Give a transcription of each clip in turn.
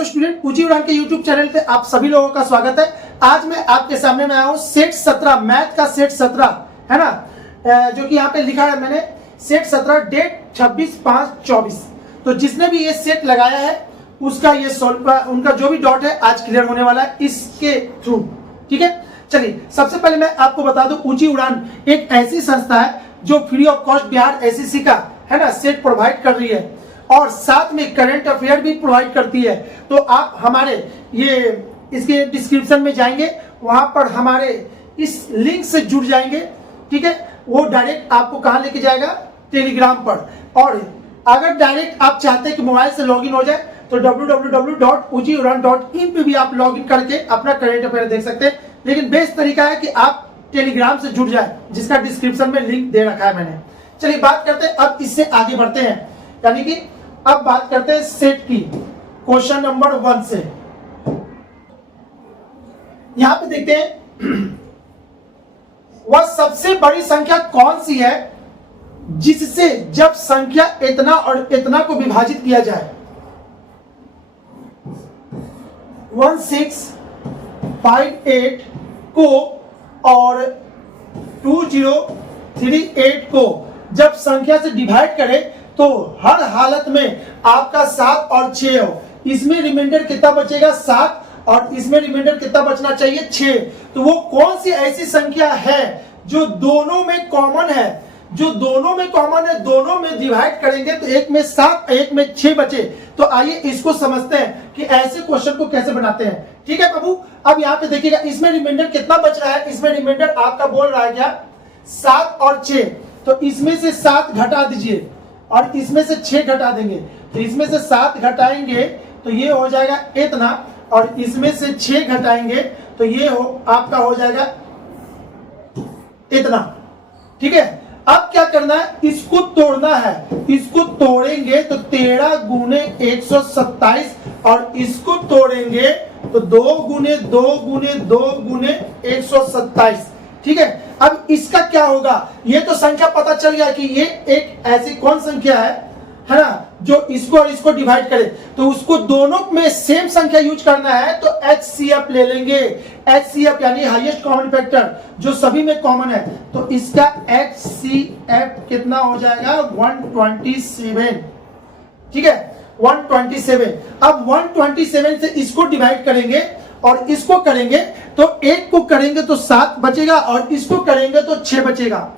Hello student, ऊंची उड़ान के यूट्यूब चैनल पे आप सभी लोगों का स्वागत है। आज मैं आपके सामने में आया हूँ सेट 17 मैथ का सेट 17 है ना, जो कि यहाँ पे लिखा है मैंने सेट 17 डेट 26/5/24। तो जिसने भी ये सेट लगाया है उसका ये उनका जो भी डॉट है आज क्लियर होने वाला है इसके थ्रू। ठीक है, चलिए सबसे पहले मैं आपको बता दूं, ऊंची उड़ान एक ऐसी संस्था है जो free of cost Bihar SSC का है ना सेट प्रोवाइड कर रही है और साथ में करंट अफेयर भी प्रोवाइड करती है। तो आप हमारे ये इसके डिस्क्रिप्शन में जाएंगे, वहां पर हमारे इस लिंक से जुड़ जाएंगे। ठीक है, वो डायरेक्ट आपको कहां लेके जाएगा, टेलीग्राम पर। और अगर डायरेक्ट आप चाहते हैं कि मोबाइल से लॉगिन हो जाए तो www.ujiudan.in पे भी आप लॉगिन करके अपना करंट अफेयर देख सकते हैं। लेकिन बेस्ट तरीका है कि आप टेलीग्राम से जुड़ जाए, जिसका डिस्क्रिप्शन में लिंक दे रखा है मैंने। चलिए बात करते हैं, अब इससे आगे बढ़ते हैं, यानी कि अब बात करते हैं सेट की क्वेश्चन नंबर 1 से। यहां पे देखते हैं वह सबसे बड़ी संख्या कौन सी है जिससे जब संख्या इतना और इतना को विभाजित किया जाए। 1658 को और 2038 को जब संख्या से डिवाइड करें तो हर हालत में आपका 7 और 6 हो। इसमें रिमाइंडर कितना बचेगा, 7, और इसमें रिमाइंडर कितना बचना चाहिए, 6। तो वो कौन सी ऐसी संख्या है जो दोनों में कॉमन है, जो दोनों में कॉमन है, दोनों में डिवाइड करेंगे तो एक में 7 एक में 6 बचे। तो आइए इसको समझते हैं कि ऐसे क्वेश्चन को कैसे बनाते हैं। ठीक है बाबू, अब यहाँ पे देखिएगा इसमें रिमाइंडर कितना बच रहा है। इसमें रिमाइंडर आपका बोल रहा है क्या, 7 और 6। तो इसमें से 7 घटा दीजिए और इसमें से 6 घटा देंगे। तो इसमें से 7 घटाएंगे तो ये हो जाएगा इतना, और इसमें से 6 घटाएंगे तो ये आपका हो जाएगा इतना। ठीक है, अब क्या करना है, इसको तोड़ना है। इसको तोड़ेंगे तो 13 गुने 127, और इसको तोड़ेंगे तो 2 गुने 2 गुने 2 गुने 127। ठीक है, अब इसका क्या होगा, ये तो संख्या पता चल गया कि ये एक ऐसी कौन संख्या है ना, जो इसको और इसको डिवाइड करे। तो उसको दोनों में सेम संख्या यूज करना है तो HCF ले लेंगे। HCF यानी हाईएस्ट कॉमन फैक्टर, जो सभी में कॉमन है। तो इसका HCF कितना हो जाएगा, 127। ठीक है, 127। अब 127 से इसको डिवाइड करेंगे और इसको करेंगे तो एक को करेंगे तो 7 बचेगा और इसको करेंगे तो 6 बचेगा।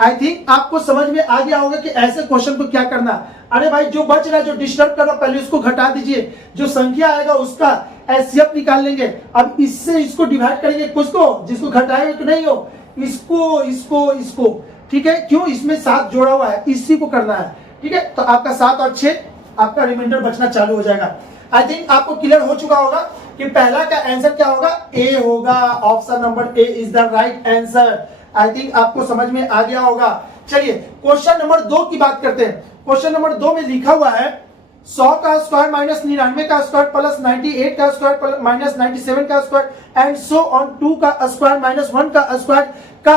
आई थिंक आपको समझ में आ गया होगा कि ऐसे क्वेश्चन को क्या करना। अरे भाई, जो बच रहा है, जो डिस्टर्ब कर रहा है, पहले उसको घटा दीजिए, जो संख्या आएगा उसका HCF निकाल लेंगे। अब इससे इसको डिवाइड करेंगे, कुछ को जिसको घटाएंगे तो नहीं हो, इसको इसको इसको। ठीक है, क्यों, इसमें 7 जोड़ा हुआ है, इसी को करना है। ठीक है, तो आपका 7 और 6 आपका रिमाइंडर बचना चालू हो जाएगा। आई थिंक आपको क्लियर हो चुका होगा कि पहला का आंसर क्या होगा, ए होगा। Option number A is the right answer. I think आपको समझ में आ गया होगा। चलिए क्वेश्चन नंबर 2 की बात करते हैं। क्वेश्चन नंबर 2 में लिखा हुआ है 100 का स्क्वायर माइनस 99 का स्क्वायर प्लस 98 का स्क्वायर माइनस 97 का स्क्वायर एंड सो ऑन 2 का स्क्वायर माइनस 1 का स्क्वायर का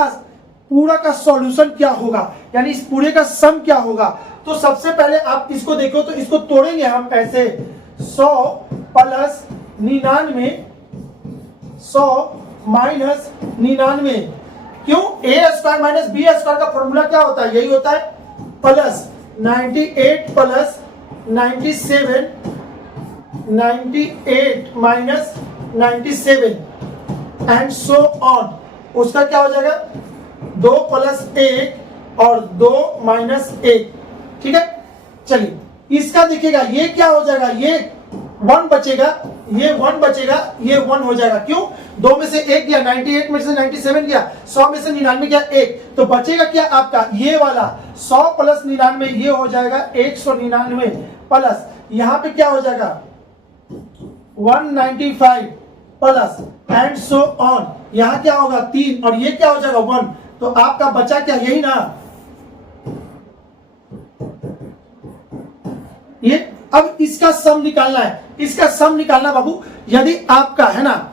पूरा का सॉल्यूशन क्या होगा, यानी इस पूरे का सम क्या होगा। तो सबसे पहले आप इसको देखो, तो इसको तोड़ेंगे हम ऐसे, 100 प्लस 99, 100 माइनस 99। क्यों, ए स्क्वायर माइनस बी स्क्वायर का फॉर्मूला क्या होता है, यही होता है, plus 98 plus 97, 98 minus 97 and so on. उसका क्या हो जाएगा, 2 प्लस 1 और 2 माइनस 1। ठीक है, चलिए इसका देखिएगा, ये क्या हो जाएगा, ये 1 बचेगा, ये 1 बचेगा, ये 1 हो जाएगा। क्यों, 2 में से 1 गया, 98 में से 97 गया, 100 में से 99 गया 1, तो बचेगा क्या आपका, ये वाला 100 प्लस 99, ये हो जाएगा 199 प्लस यहां पे क्या हो जाएगा 195 प्लस एंड सो ऑन। यहां क्या होगा 3 और ये क्या हो जाएगा 1। तो आपका बचा क्या, यही ना, ये। अब इसका सम निकालना है, इसका सम निकालना बाबू। यदि आपका है ना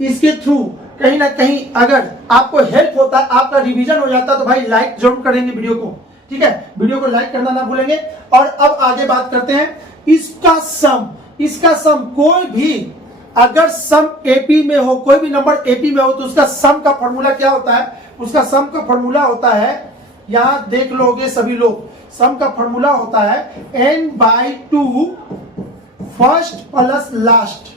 इसके थ्रू कहीं ना कहीं अगर आपको हेल्प होता है, आपका रिवीजन हो जाता, तो भाई लाइक जरूर करेंगे वीडियो को। ठीक है, वीडियो को लाइक करना ना भूलेंगे। और अब आगे बात करते हैं इसका सम, इसका सम कोई भी अगर सम एपी में हो, कोई भी नंबर एपी में हो तो उसका सम का फॉर्मूला क्या होता है? उसका सम का फॉर्मूला होता है, यहां देख लोगे सभी लोग, सम का फॉर्मूला होता है n/2 फर्स्ट प्लस लास्ट,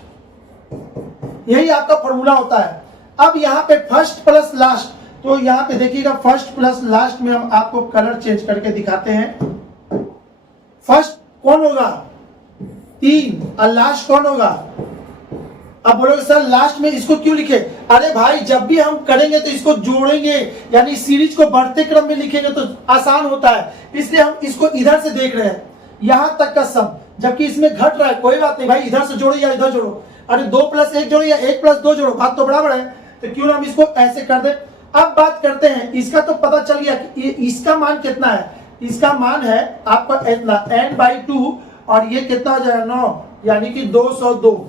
यही आपका फॉर्मूला होता है। अब यहाँ पे फर्स्ट प्लस लास्ट, तो यहाँ पे देखिएगा फर्स्ट प्लस लास्ट में हम आपको कलर चेंज करके दिखाते हैं। फर्स्ट कौन होगा? 3, और लास्ट कौन होगा? अब बोलोगे सर लास्ट में इसको क्यों लिखे? अरे भाई जब भी हम करेंगे तो इसको जोड़ेंगे, यानी सीरीज को बढ़ते क्रम में लिखेंगे तो आसान होता है, इसलिए हम इसको इधर से देख रहे हैं यहां तक का सम, जबकि इसमें घट रहा है। कोई बात नहीं भाई, इधर से जोड़ो या इधर जोड़ो, अरे 2 + 1 जोड़ो या 1 + 2 जोड़ो, बात तो बराबर है, तो क्यों ना हम इसको ऐसे कर दें। अब बात करते हैं, इसका तो पता चल गया कि इसका मान कितना है। इसका मान है आपका इतना n/2 और ये कितना हो जाएगा 9, यानी कि 202।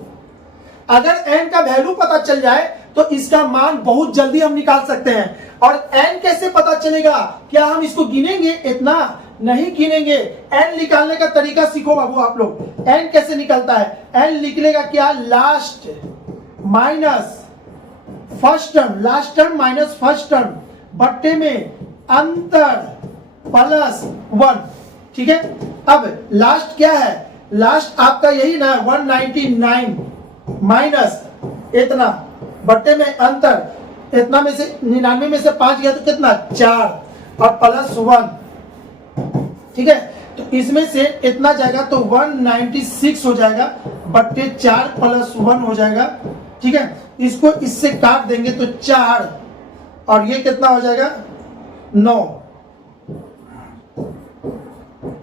अगर n का वैल्यू पता चल जाए तो इसका मान बहुत जल्दी हम निकाल सकते हैं। और n कैसे पता चलेगा? क्या हम इसको गिनेंगे? इतना नहीं गिनेंगे। n निकालने का तरीका सीखो बाबू आप लोग। n कैसे निकलता है? n निकलेगा क्या? Last minus first term, last term minus first term बट्टे में अंतर प्लस 1। ठीक है, अब लास्ट क्या है? लास्ट आपका यही ना 199 माइनस इतना बट्टे में अंतर, इतना में से 99 में से 5 गया तो कितना? 4 और प्लस 1। ठीक है, तो इसमें से इतना जाएगा तो 196 हो जाएगा बट्टे 4 प्लस 1 हो जाएगा। ठीक है, इसको इससे काट देंगे तो 4 और ये कितना हो जाएगा? 9,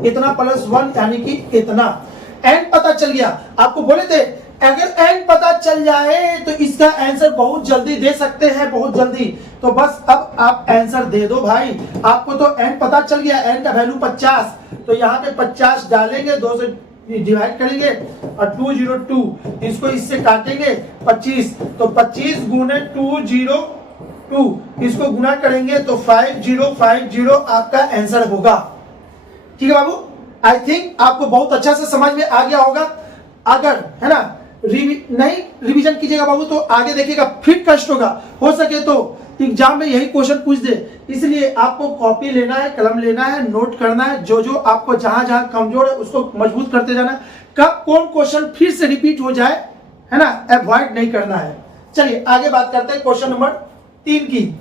इतना प्लस 1 यानी कि इतना। n पता चल गया। आपको बोले थे अगर n पता चल जाए तो इसका आंसर बहुत जल्दी दे सकते हैं, बहुत जल्दी। तो बस अब आप आंसर दे दो भाई। आपको तो n पता चल गया, n का वैल्यू 50, तो यहाँ पे 50 डालेंगे, 2 से डिवाइड करेंगे और 202, इसको इससे काटेंगे 25, तो 25 गुने 202, इसको गुना करेंगे तो 5050 आपका आंसर होगा। ठीक है बाबू, आई थिंक आपको बहुत अच्छा से समझ में आ गया होगा। अगर है ना नहीं रिवीजन कीजिएगा बाबू तो आगे देखिएगा फिर कष्ट होगा। हो सके तो एग्जाम में यही क्वेश्चन पूछ दे, इसलिए आपको कॉपी लेना है, कलम लेना है, नोट करना है, जो जो आपको जहां जहां कमजोर है उसको मजबूत करते जाना है। कब कौन क्वेश्चन फिर से रिपीट हो जाए, है ना, अवॉइड नहीं करना है। चलिए आगे बात करते हैं क्वेश्चन नंबर 3 की।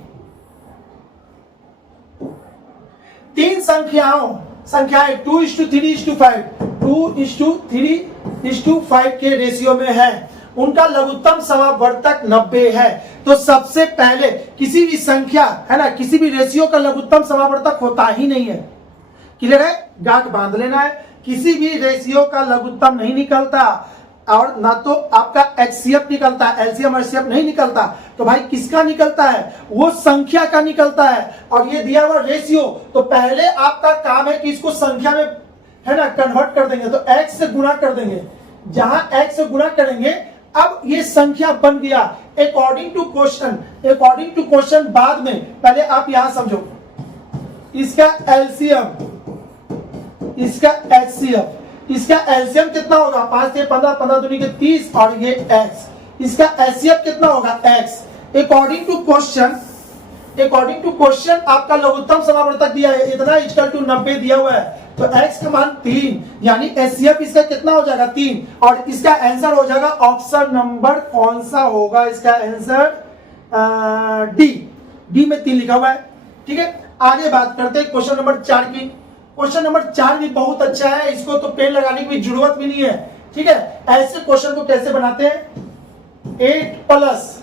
3 संख्याएं 2:3:5, 2:3:5 के रेशियो में है, उनका लघुत्तम समावर्तक 90 है। तो सबसे पहले किसी भी संख्या है ना, किसी भी रेशियो का लघुत्तम समावर्तक होता ही नहीं है। क्लियर है? गांठ बांध लेना है। किसी भी रेशियो का लघुत्तम नहीं निकलता और ना तो आपका एचसीएफ निकलता है, एलसीएम आरसीएफ नहीं निकलता। तो भाई किसका निकलता है? वो संख्या का निकलता है। और ये दिया हुआ रेशियो, तो पहले आपका काम है कि इसको संख्या में है ना कन्वर्ट कर देंगे, तो x से गुणा कर देंगे। जहां x से गुणा करेंगे अब ये संख्या बन गया अकॉर्डिंग टू क्वेश्चन। बाद में पहले आप यहां समझो, इसका एलसीएम, इसका एचसीएफ, इसका एलसीएम कितना होगा? 5 से 15, 15 दूनी के 30 और ये x। इसका एचसीएफ कितना होगा? x। अकॉर्डिंग टू क्वेश्चन आपका लघुत्तम समावर्तक दिया है इतना इक्वल टू 90 दिया हुआ है, तो x का मान 3, यानी एचसीएफ इसका कितना हो जाएगा? 3। और इसका आंसर हो जाएगा ऑप्शन नंबर कौन सा होगा? इसका आंसर डी में 3 लिखा हुआ है। ठीक है, आगे बात करते हैं क्वेश्चन नंबर 4 की। क्वेश्चन नंबर 4 भी बहुत अच्छा है, इसको तो पेन लगाने की भी जरूरत भी नहीं है। ठीक है, ऐसे क्वेश्चन को कैसे बनाते हैं? 8 +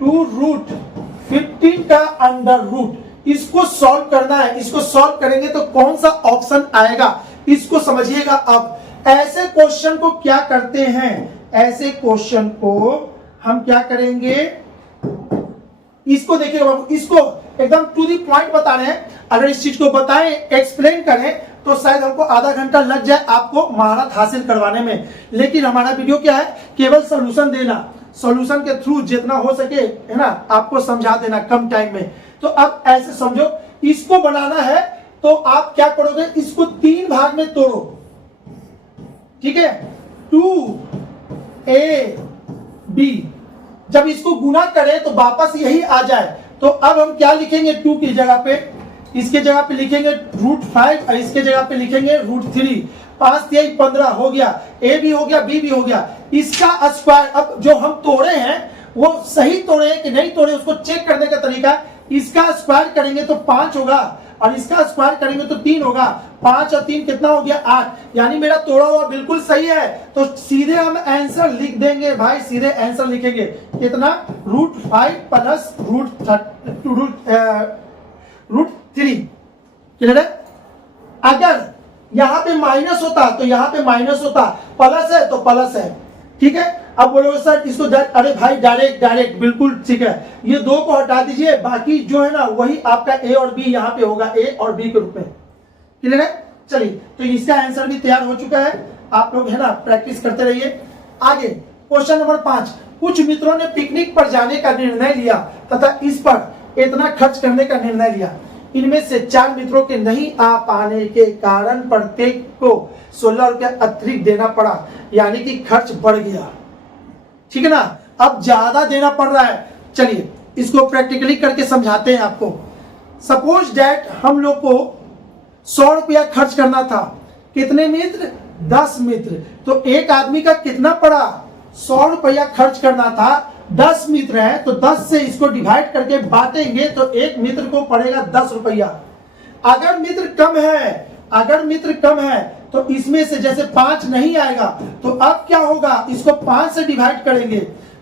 2√15 का अंडर रूट, इसको सॉल्व करना है। इसको सॉल्व करेंगे तो कौन सा ऑप्शन आएगा इसको समझिएगा। अब ऐसे क्वेश्चन को क्या करते हैं? ऐसे क्वेश्चन को हम क्या करेंगे? इसको देखिएगा बाबू, इसको एकदम टू दी पॉइंट बता रहे हैं। अगर इस चीज को बताएं, एक्सप्लेन करें तो शायद हमको आधा घंटा लग जाए आपको महारत हासिल करवाने में। लेकिन हमारा वीडियो क्या है? केवल सोल्यूशन देना, सोल्यूशन के थ्रू जितना हो सके है ना आपको समझा देना कम टाइम में। तो अब ऐसे समझो, इसको बनाना है तो आप क्या करोगे? इसको 3 भाग में तोड़ो। ठीक है, 2 ए बी, जब इसको गुना करें तो वापस यही आ जाए। तो अब हम क्या लिखेंगे 2 की जगह पे, इसके जगह पे लिखेंगे √5 और इसके जगह पे लिखेंगे √3। 5 3 15 हो गया, ए भी हो गया बी भी हो गया। इसका स्क्वायर, अब जो हम तोड़े हैं वो सही तोड़े हैं कि नहीं तोड़े उसको चेक करने का तरीका है, इसका स्क्वायर करेंगे तो 5 होगा और इसका स्क्वायर करेंगे तो 3 होगा। 5 और 3 कितना हो गया 8, यानी मेरा तोड़ा हुआ बिल्कुल सही है। तो सीधे हम आंसर लिख देंगे भाई, सीधे आंसर लिखेंगे कितना √5 प्लस √3। क्लियर है? अगर यहां पे माइनस होता तो यहां पे माइनस होता, प्लस है तो प्लस है। ठीक है, अब बोलोगे सर इसको अरे भाई डायरेक्ट बिल्कुल ठीक है, ये 2 को हटा दीजिए, बाकी जो है ना वही आपका ए और बी यहाँ पे होगा, ए और बी के रूप में। क्लियर है? चलिए, तो इसका आंसर भी तैयार हो चुका है, आप लोग है ना प्रैक्टिस करते रहिए। आगे क्वेश्चन नंबर 5, कुछ मित्रों ने पिकनिक पर जाने का निर्णय लिया तथा इस पर इतना खर्च करने का निर्णय लिया। इनमें से 4 मित्रों के नहीं आ पाने के कारण प्रत्येक को 16 रुपया अतिरिक्त देना पड़ा, यानी कि खर्च बढ़ गया। ठीक है ना, अब ज्यादा देना पड़ रहा है। चलिए इसको प्रैक्टिकली करके समझाते हैं आपको। सपोज दैट हम लोग को 100 रुपया खर्च करना था, कितने मित्र 10 मित्र, तो एक आदमी का कितना पड़ा 100 रुपया खर्च करना था, 10 मित्र है तो 10 से इसको डिवाइड करके बांटेंगे तो एक मित्र को पड़ेगा 10 रुपया। अगर मित्र कम है तो इसमें से जैसे 5 नहीं आएगा तो अब क्या होगा, इसको 5 से डिवाइड करेंगे,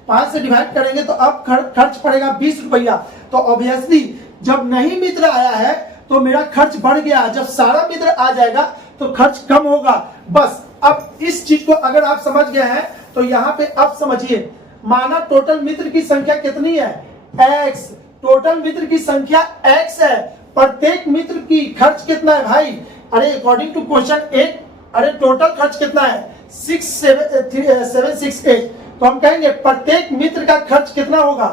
5 से डिवाइड करेंगे तो अब खर्च पड़ेगा 20 रुपया। तो ऑब्वियसली जब नहीं मित्र आया है तो मेरा खर्च बढ़ गया, जब सारा मित्र आ जाएगा तो खर्च कम होगा। बस अब इस चीज को अगर आप समझ गए हैं तो यहाँ पे अब समझिए, माना टोटल मित्र की संख्या कितनी है x, टोटल मित्र की संख्या x है, प्रत्येक मित्र की खर्च कितना है भाई, अरे अकॉर्डिंग टू क्वेश्चन 8, अरे टोटल खर्च कितना है 768, तो हम कहेंगे प्रत्येक मित्र का खर्च कितना होगा,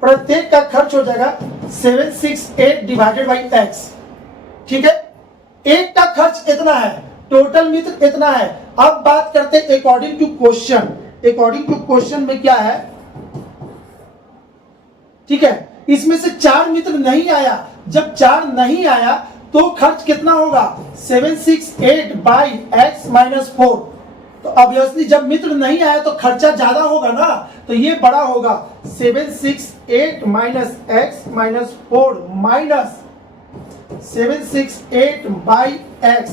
प्रत्येक का खर्च हो जाएगा 768 डिवाइडेड बाई x। ठीक है, एक का खर्च इतना है, टोटल मित्र इतना है। अब बात करते हैं according to question, according to question में क्या है। ठीक है, इसमें से 4 मित्र नहीं आया, जब 4 नहीं आया तो खर्च कितना होगा 768 बाई x माइनस 4। तो ऑब्वियसली जब मित्र नहीं आया तो खर्चा ज्यादा होगा ना, तो ये बड़ा होगा 768 minus x minus 4 minus 768 by x।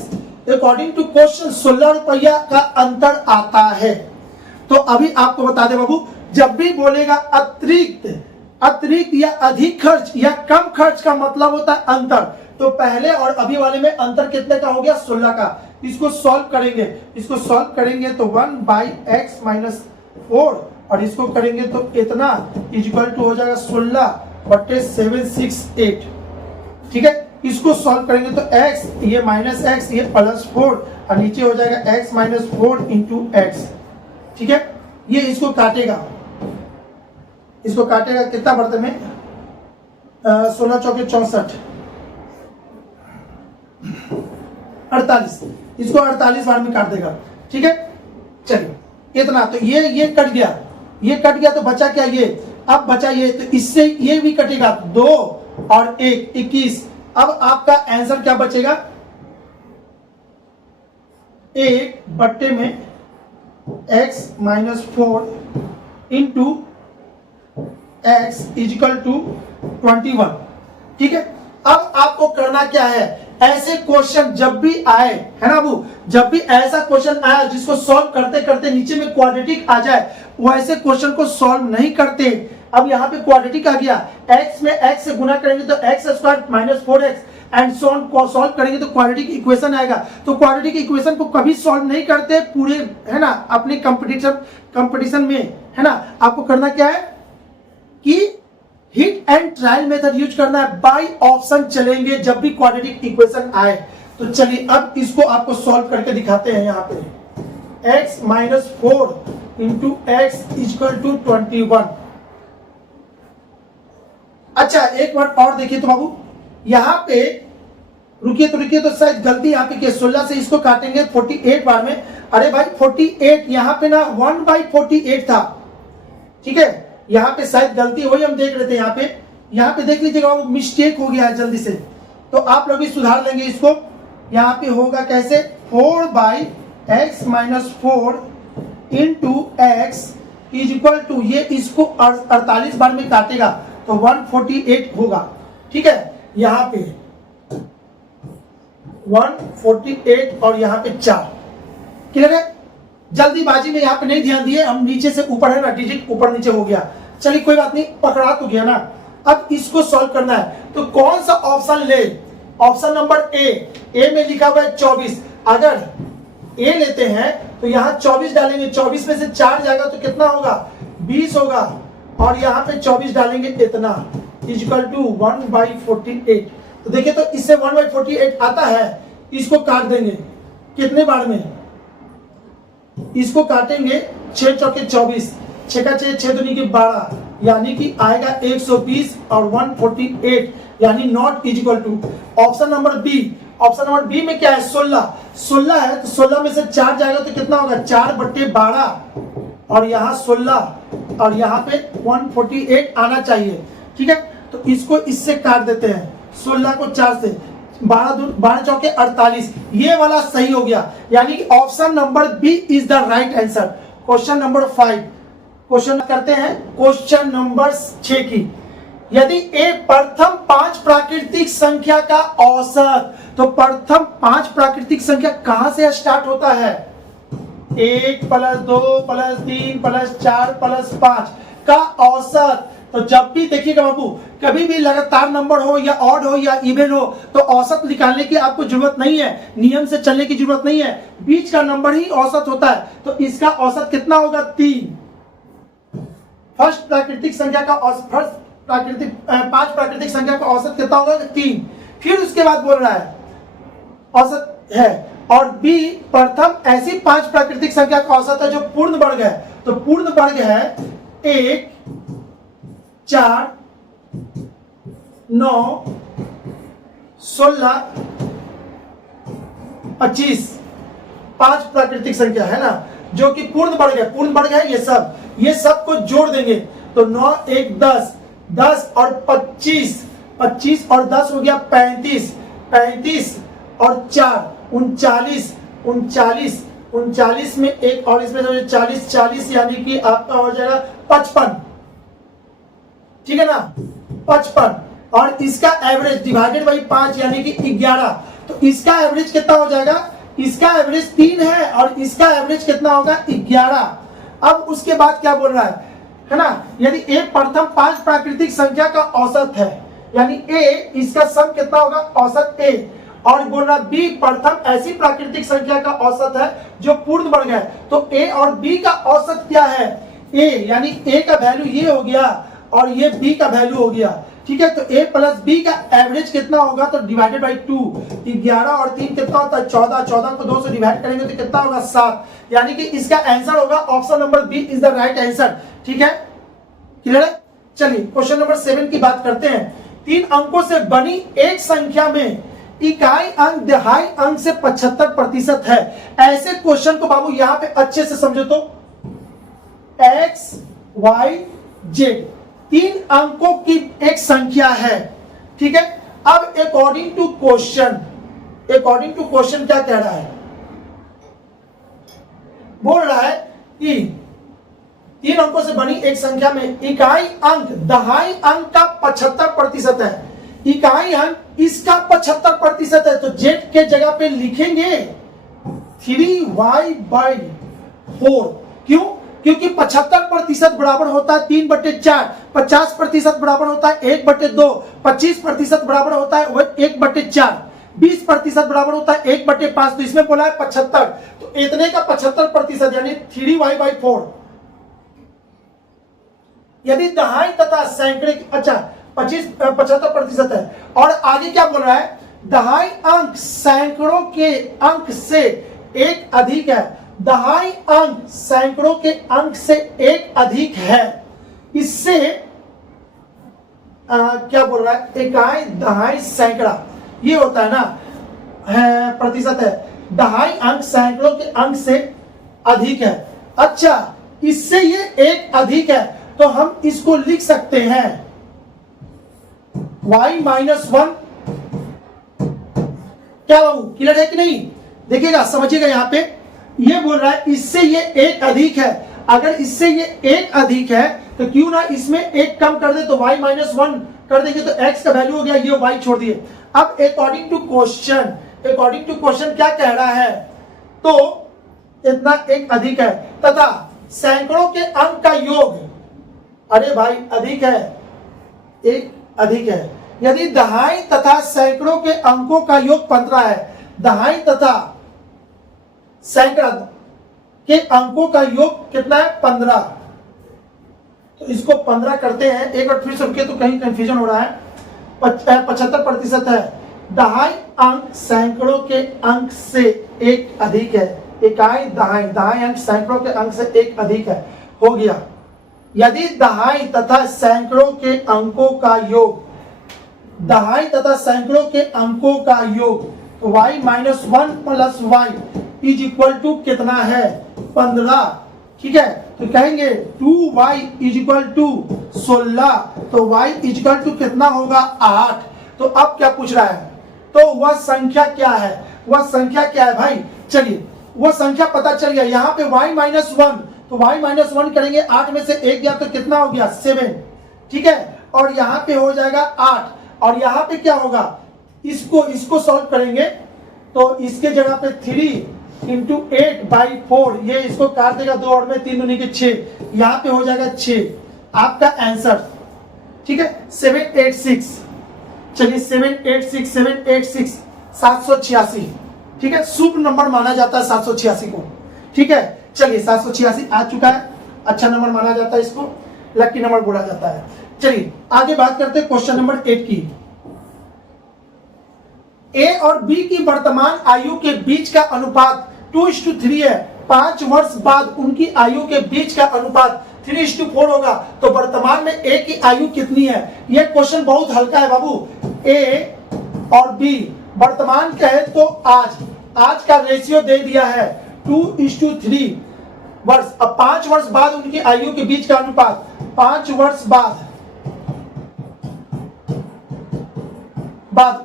According to question 16 रुपया का अंतर आता है। तो अभी आपको बता दे बाबू, जब भी बोलेगा अतिरिक्त या अधिक खर्च या कम खर्च का मतलब होता है अंतर। तो पहले और अभी वाले में अंतर कितने का हो गया 16 का। इसको सॉल्व करेंगे तो 1 बाई एक्स माइनस 4 और इसको करेंगे तो इतना इक्वल टू हो जाएगा 16/768। ठीक है, इसको सॉल्व करेंगे तो x ये माइनस x ये प्लस 4 और नीचे हो जाएगा x माइनस 4 इंटू एक्स। ठीक है, ये इसको काटेगा कितना बढ़ते में 16 चौके 64 48, इसको 48 बार में काट देगा। ठीक है, चलिए इतना तो ये कट गया तो बचा क्या, ये अब बचा ये, तो इससे ये भी कटेगा 2 और 1 21। अब आपका आंसर क्या बचेगा 1 बट्टे में x minus 4 into x equal to 21। ठीक है, अब आपको करना क्या है, ऐसे क्वेश्चन जब भी आए है ना बाबू, जब भी ऐसा क्वेश्चन आया जिसको सॉल्व करते करते नीचे में क्वाड्रेटिक आ जाए, वैसे क्वेश्चन को सॉल्व नहीं करते। अब यहाँ पे क्वाड्रेटिक आ गया, x में x से गुना करेंगे तो x square minus 4x and so on को सॉल्व करेंगे तो क्वाड्रेटिक इक्वेशन आएगा। तो क्वाड्रेटिक इक्वेशन को कभी सॉल्व नहीं करते पूरे, है ना, अपने कंपटीशन में, है ना। आपको करना क्या है कि hit and trial method use करना है, बाय ऑप्शन चलेंगे जब भी क्वाड्रेटिक इक्वेशन आए। तो चलिए अब इसको आपको सॉल्व करके दिखाते हैं। यहाँ पे x minus 4 into x equal to 21। अच्छा एक बार और देखिए तो बाबू, यहाँ पे रुकिए तो शायद गलती यहाँ पे की 16 से इसको काटेंगे 48 बार में। अरे भाई 48 यहाँ पे ना 1/48 था, ठीक है, यहाँ पे शायद गलती वही हम देख रहे थे। यहाँ पे देख लीजिएगा वो मिस्टेक हो गया है जल्दी से, तो आप लोग भी सुधार लेंगे इसको। यहाँ पे होगा कैसे 4/x - 4 into x is equal to, ये इसको 48 बार में काटेगा तो 148 होगा, ठीक है। यहाँ पे 148 और यहाँ पे 4, क्लियर है। जल्दीबाजी में यहाँ पे नहीं ध्यान दिए हम, नीचे से ऊपर है ना, डिजिट ऊपर नीचे हो गया, चलिए कोई बात नहीं, पकड़ा तो गया ना। अब इसको सॉल्व करना है तो कौन सा ऑप्शन ले, ऑप्शन नंबर ए में लिखा हुआ है 24। अगर ए लेते हैं तो यहाँ 24 डालेंगे, 24 में से 4 जाएगा तो कितना होगा 20 होगा, और यहाँ पे 24 डालेंगे इतना इक्वल टू 1/48। तो देखिए तो इससे 1/48 आता है, इसको काट देंगे कितने बार में, इसको काटेंगे 6 चौके 24, 6 का 6, 6 दूनी के 12, यानी कि आएगा 120 और 148, यानी not equal to. Option number B में क्या है 16 है, तो 16 में से 4 जाएगा तो कितना होगा 4/12, और यहाँ 16 और यहाँ पे 148 आना चाहिए, ठीक है। तो इसको इससे काट देते हैं, 16 को 4 से, 12 चौके 48, ये वाला सही हो गया, यानी कि option number B is the right answer. Question number 5 question करते हैं, क्वेश्चन नंबर 6 की। यदि ए प्रथम 5 प्राकृतिक संख्या का औसत, तो प्रथम 5 प्राकृतिक संख्या कहां से स्टार्ट होता है, 1 + 2 + 3 + 4 + 5 का औसत। तो जब भी देखिएगा बाबू, कभी भी लगातार नंबर हो या ऑड हो या इवन हो, तो औसत निकालने की आपको जरूरत नहीं है, नियम से चलने की जरूरत नहीं है, बीच का नंबर ही औसत होता है। तो इसका औसत कितना होगा 3। फर्स्ट प्राकृतिक संख्या का औसत, 5 प्राकृतिक संख्या का औसत कितना होगा 3। फिर उसके बाद बोल रहा है औसत है, और बी प्रथम ऐसी 5 प्राकृतिक संख्या का औसत है जो पूर्ण वर्ग है। तो पूर्ण वर्ग है 1, 4, 9, 16, 25, 5 प्राकृतिक संख्या है ना, जो कि पूर्ण वर्ग है, पूर्ण वर्ग है ये सब को जोड़ देंगे तो 9, 1, 10, 10 और 25, 25 और 10 हो गया 35, 35 और 4 39, 39, 39 में एक और इसमें 40, 40 यानी कि आपका हो जाएगा 55, ठीक है ना 55, और इसका एवरेज डिवाइडेड बाई 5 यानी कि 11। तो इसका एवरेज कितना हो जाएगा, इसका एवरेज 3 है और इसका एवरेज कितना होगा 11। अब उसके बाद क्या बोल रहा है ना, यदि ए प्रथम 5 प्राकृतिक संख्या का औसत है, यानी ए इसका सम कितना होगा औसत ए, और बोल रहा बी प्रथम ऐसी प्राकृतिक संख्या का औसत है जो पूर्ण वर्ग है। तो ए और बी का औसत क्या है, ए यानी ए का वैल्यू ये हो गया और ये बी का वैल्यू हो गया, ठीक है। तो a + b का एवरेज कितना होगा, तो डिवाइडेड बाई 2, 11 और 3 कितना होता है 14, 14 को 2 से डिवाइड करेंगे तो कितना होगा 7, यानी कि इसका आंसर होगा option number B is the right answer, ठीक है, क्लियर है। चलिए क्वेश्चन नंबर 7 की बात करते हैं। 3 अंकों से बनी एक संख्या में इकाई अंक दहाई अंक से 75% है। ऐसे क्वेश्चन को बाबू यहां पे अच्छे से समझो तो x, y, z 3 अंकों की एक संख्या है, ठीक है। अब अकॉर्डिंग टू क्वेश्चन क्या कह रहा है, बोल रहा है कि 3 अंकों से बनी एक संख्या में इकाई अंक दहाई अंक का 75% है। इकाई अंक इसका 75% है, तो z के जगह पे लिखेंगे 3y/4। क्यों, क्योंकि 75% बराबर होता है 3/4, 50% बराबर होता है 1/2, 25% बराबर होता है 1/4, 20% बराबर होता है 1/5। तो इसमें बोला है 75, तो इतने का 75% यानी 3y/4। यदि दहाई तथा सैकड़े, अच्छा 75% है, और आगे क्या बोल रहा है, दहाई अंक सैकड़ों के अंक से एक अधिक है, दहाई अंक सैकड़ों के अंक से एक अधिक है। इससे क्या बोल रहा है, इकाई दहाई सैकड़ा ये होता है ना, प्रतिशत है, दहाई अंक सैकड़ों के अंक से अधिक है। अच्छा, इससे ये एक अधिक है तो हम इसको लिख सकते हैं y माइनस 1। क्या बाबू क्लियर है कि नहीं? देखिएगा, समझिएगा, यहां पे ये बोल रहा है इससे ये एक अधिक है। अगर इससे ये एक अधिक है तो क्यों ना इसमें एक कम कर दे, तो y माइनस 1 कर देंगे तो x का वैल्यू हो गया, ये y छोड़ दिए। अब अकॉर्डिंग टू क्वेश्चन क्या कह रहा है, तो इतना एक अधिक है तथा सैकड़ों के अंक का योग, अरे भाई अधिक है, एक अधिक है। यदि दहाई तथा सैकड़ों के अंकों का योग 15 है, दहाई तथा सैकड़ा के अंकों का योग कितना है? 15। तो इसको 15 करते हैं, एक बार फिर से रुके तो कहीं कंफ्यूजन हो रहा है। 75% है, दहाई अंक सैकड़ों के अंक से एक अधिक है, इकाई दहाई, दहाई अंक सैकड़ों के अंक से एक अधिक है, हो गया। यदि दहाई तथा सैकड़ों के अंकों का योग, दहाई तथा सैकड़ों के अंकों का योग, तो y minus 1 plus y is equal to कितना है? 15। ठीक है, तो कहेंगे 2y इज इक्वल टू 16, तो y इज इक्वल टू कितना होगा? 8। तो अब क्या पूछ रहा है, तो वह संख्या क्या है? वह संख्या क्या है भाई? चलिए, वह संख्या पता चल गया। यहाँ पे y माइनस 1, तो y माइनस 1 करेंगे, 8 में से 1 गया तो कितना हो गया? 7। ठीक है, और यहाँ पे हो जाएगा 8, और यहाँ पे क्या होगा? इसको सॉल्व करेंगे तो इसके जगह पे 3 इंटू 8 बाई 4, ये इसको काट देगा 2 और में 3 दूनी के 6, यहाँ पे हो जाएगा 6 आपका आंसर। ठीक है, 786। चलिए 786 786। ठीक है, शुभ नंबर माना जाता है 786 को। ठीक है, चलिए 786 आ चुका है, अच्छा नंबर माना जाता है, इसको लकी नंबर बोला जाता है। चलिए आगे बात करते हैं क्वेश्चन नंबर 8 की। ए और बी की वर्तमान आयु के बीच का अनुपात 2:3 है। 5 वर्ष बाद उनकी आयु के बीच का अनुपात 3:4 होगा, तो वर्तमान में ए की आयु कितनी है? यह क्वेश्चन बहुत हल्का है बाबू। ए और बी वर्तमान कहे तो आज का रेशियो दे दिया है 2:3 वर्ष। अब 5 वर्ष बाद उनकी आयु के बीच का अनुपात, 5 वर्ष बाद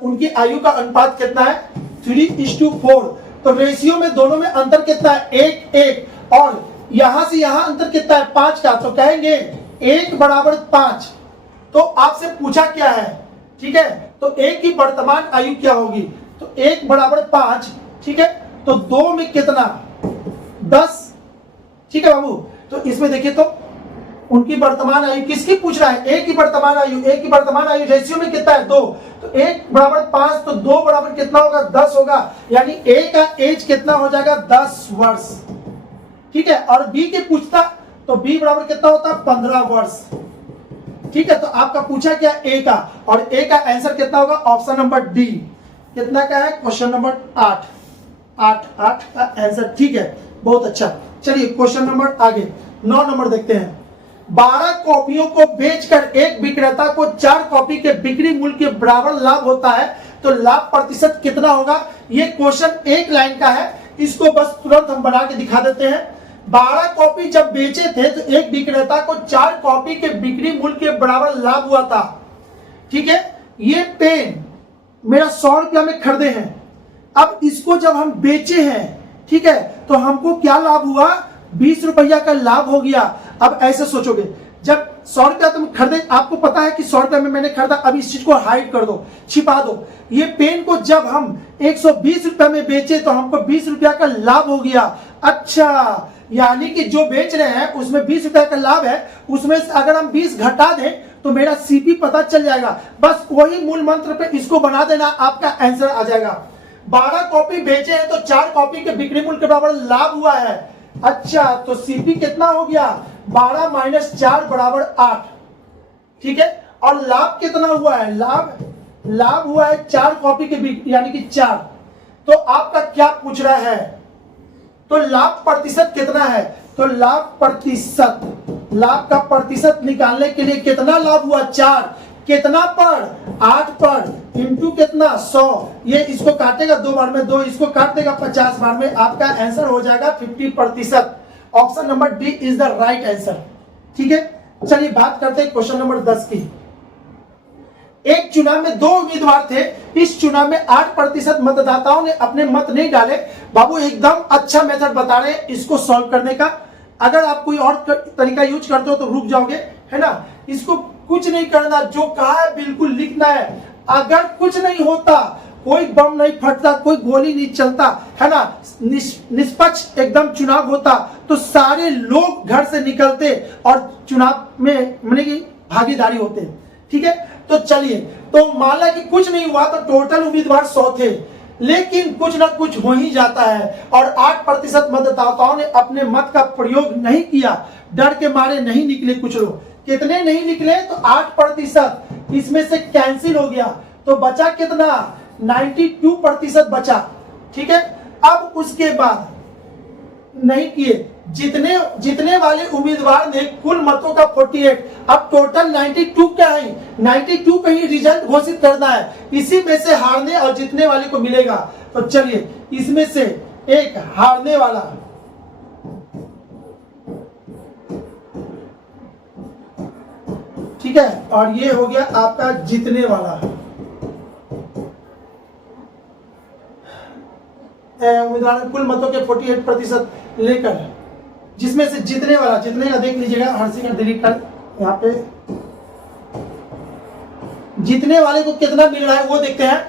उनकी आयु का अनुपात कितना है? 3:4। तो रेशियो में दोनों में अंतर कितना है? 1, और यहां से यहां अंतर कितना है? 5 का। तो कहेंगे 1 बराबर 5। तो आपसे पूछा क्या है? ठीक है, तो 1 की वर्तमान आयु क्या होगी? तो 1 बराबर 5। ठीक है, तो 2 में कितना? 10। ठीक है बाबू, तो इसमें देखिए तो उनकी वर्तमान आयु किसकी पूछ रहा है? ए की वर्तमान आयु। ए की वर्तमान आयु रेशियो में कितना है? 2। तो 1 बराबर 5, तो 2 बराबर कितना होगा? 10 होगा, यानी ए का एज कितना हो जाएगा? 10 वर्ष। ठीक है, और बी के पूछता तो बी बराबर कितना होता? 15 वर्ष। ठीक है, तो आपका पूछा क्या? ए का, और ए का आंसर कितना होगा? Option number D. कितना का है? क्वेश्चन नंबर 8 का आंसर। ठीक है, बहुत अच्छा। चलिए क्वेश्चन नंबर आगे 9 नंबर देखते हैं। 12 कॉपियों को बेचकर एक विक्रेता को 4 कॉपी के बिक्री मूल्य के बराबर लाभ होता है, तो लाभ प्रतिशत कितना होगा? ये क्वेश्चन एक लाइन का है, इसको बस तुरंत हम बना के दिखा देते हैं। 12 कॉपी जब बेचे थे तो एक विक्रेता को 4 कॉपी के बिक्री मूल्य के बराबर लाभ हुआ था। ठीक है, ये पेन मेरा 100 रुपया में खरीदे हैं, अब इसको जब हम बेचे हैं, ठीक है, तो हमको क्या लाभ हुआ? 20 रुपया का लाभ हो गया। अब ऐसे सोचोगे, जब 100 रुपया तुम खरीदे, आपको पता है कि 100 रुपया में मैंने खरीदा, अब इस चीज को हाइड कर दो, छिपा दो। ये पेन को जब हम 120 रुपया में बेचे तो हमको 20 रुपया का लाभ हो गया। अच्छा, यानी कि जो बेच रहे हैं उसमें 20 रुपया का लाभ है, उसमें से अगर हम 20 घटा दें तो मेरा सीपी पता चल जाएगा। बस वही मूल मंत्र पे इसको बना देना, आपका आंसर आ जाएगा। 12 कॉपी बेचे हैं तो 4 कॉपी के बिक्री मूल्य के बराबर लाभ हुआ है। अच्छा, तो सीपी कितना हो गया? 12 माइनस 4 बराबर 8। ठीक है, और लाभ कितना हुआ है? लाभ हुआ है 4 कॉपी के यानी कि 4। तो आपका क्या पूछ रहा है? तो लाभ प्रतिशत कितना है? तो लाभ का प्रतिशत निकालने के लिए कितना लाभ हुआ? 4। कितना पर 8 पर इंटू कितना 100, ये इसको काटेगा 2 बार में, 2 इसको काट देगा 50 बार में, आपका आंसर हो जाएगा 50%। Option number D is the right answer. ठीक है, चलिए बात करते हैं क्वेश्चन नंबर 10 की। एक चुनाव में 2 उम्मीदवार थे, इस चुनाव में 8% मतदाताओं ने अपने मत नहीं डाले। बाबू एकदम अच्छा मेथड बता रहे हैं इसको सॉल्व करने का। अगर आप कोई और तरीका यूज करते हो तो रुक जाओगे, है ना। इसको कुछ नहीं करना, जो कहा है बिल्कुल लिखना है। अगर कुछ नहीं होता, कोई बम नहीं फटता, कोई गोली नहीं चलता, है ना, निष्पक्ष एकदम चुनाव होता तो सारे लोग घर से निकलते और चुनाव में माने की भागीदारी होते। ठीक है, तो चलिए, तो मान ला कि कुछ नहीं हुआ तो टोटल उम्मीदवार 100 थे, लेकिन कुछ ना कुछ हो ही जाता है और 8% मतदाताओं ने अपने मत का प्रयोग नहीं किया, डर के मारे नहीं निकले। कुछ लोग कितने नहीं निकले तो 8%, इसमें से कैंसिल हो गया तो बचा कितना 92% बचा। ठीक है, अब उसके बाद नहीं किए, जितने वाले उम्मीदवार ने कुल मतों का 48, अब टोटल 92 क्या है, 92 का ही रिजल्ट घोषित करना है। इसी में से हारने और जीतने वाले को मिलेगा। तो चलिए, इसमें से एक हारने वाला, ठीक है, और ये हो गया आपका जीतने वाला। उम्मीदवार ने कुल मतों के 48% लेकर, जिसमें से जीतने वाला, जीतने का देख लीजिएगा, हर सेकंड डिलीट कर, यहाँ पे जीतने वाले को कितना मिल रहा है वो देखते हैं।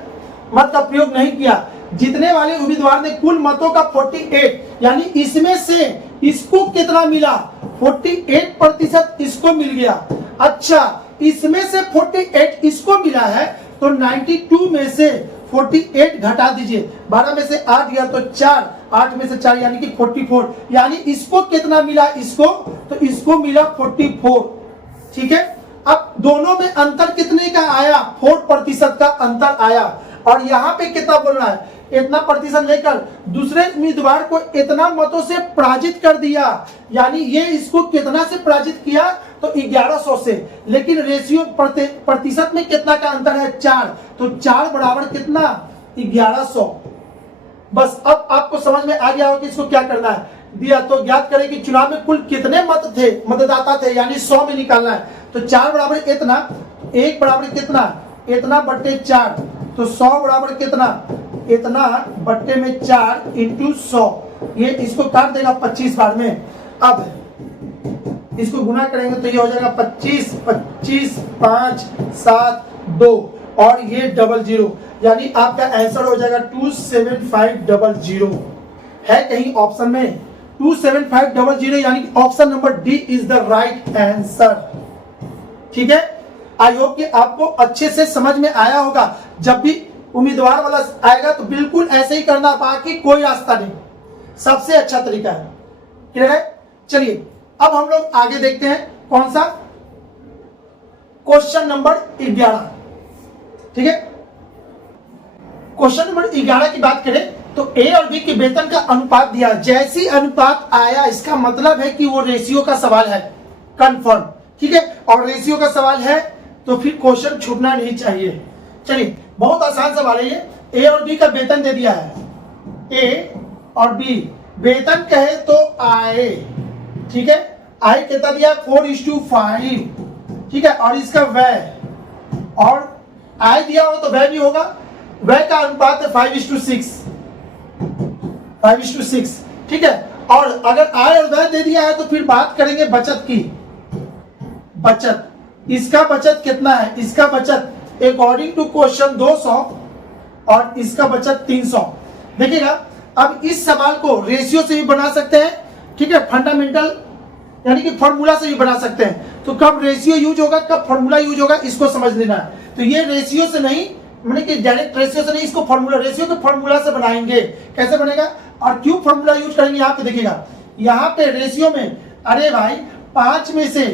मत का प्रयोग नहीं किया, जीतने वाले उम्मीदवार ने कुल मतों का 48, यानी इसमें से इसको कितना मिला 48% इसको मिल गया। अच्छा, इसमें से 48 इसको मिला है तो 92 में से 48 घटा दीजिए, 12 में से 8 गया तो 4, 8 में से 4 यानी कि 44, यानी इसको कितना मिला, इसको तो इसको मिला 44। ठीक है, अब दोनों में अंतर कितने का आया, 4% का अंतर आया। और यहाँ पे कितना बोल रहा है, इतना प्रतिशत लेकर दूसरे उम्मीदवार को इतना मतों से पराजित कर दिया, यानी ये इसको कितना से पराजित किया तो 1100 से, लेकिन रेशियो प्रतिशत में कितना का अंतर है 4, तो 4 बराबर कितना 1100। बस अब आपको समझ में आ गया हो कि इसको क्या करना है। दिया तो ज्ञात करें कि चुनाव में कुल कितने मत थे, मतदाता थे, यानी 100 में निकालना है। तो 4 बराबर इतना, 1 बराबर कितना, इतना बट्टे 4, तो 100 बराबर कितना, इतना बट्टे में 4 इंटू 100, ये इसको काट देगा 25 बार में। अब इसको गुना करेंगे तो ये हो जाएगा 25, 25, 5, 7, 2 और ये 00, यानी आपका आंसर हो जाएगा 27500। है कहीं ऑप्शन में 27500, यानी option number D is the right answer. ठीक है, आई होप कि आपको अच्छे से समझ में आया होगा। जब भी उम्मीदवार वाला आएगा तो बिल्कुल ऐसे ही करना, बाकी कोई रास्ता नहीं, सबसे अच्छा तरीका है। क्लियर है? चलिए अब हम लोग आगे देखते हैं, कौन सा, क्वेश्चन नंबर 11। ठीक है, क्वेश्चन नंबर 11 की बात करें तो ए और बी के वेतन का अनुपात दिया, जैसी अनुपात आया इसका मतलब है कि वो रेशियो का सवाल है, कंफर्म। ठीक है, और रेशियो का सवाल है तो फिर क्वेश्चन छूटना नहीं चाहिए। चलिए, बहुत आसान सवाल है ये। ए और बी का वेतन दे दिया है, ए और बी वेतन कहे तो आए, ठीक है, आय कितना दिया 4:5, ठीक है, और इसका व्यय, और आय दिया हो तो व्यय भी होगा, व्यय का अनुपात है 5:6, 5:6। ठीक है, और अगर आय और व्यय दे दिया है तो फिर बात करेंगे बचत की। बचत, इसका बचत कितना है, इसका बचत अकॉर्डिंग टू क्वेश्चन 200 और इसका बचत 300। देखिएगा, अब इस सवाल को रेशियो से भी बना सकते हैं, ठीक है, फंडामेंटल यानी कि फॉर्मूला से भी बना सकते हैं। तो कब रेशियो यूज होगा, कब फॉर्मूला यूज होगा, इसको समझ लेना है। तो ये रेशियो से नहीं, मैंने कि डायरेक्ट रेशियो से नहीं, इसको फॉर्मूला, रेशियो के फॉर्मूला से बनाएंगे। कैसे बनेगा और क्यों फॉर्मूला यूज करेंगे, यहाँ पे देखिएगा, यहाँ पे रेशियो में, अरे भाई 5 में से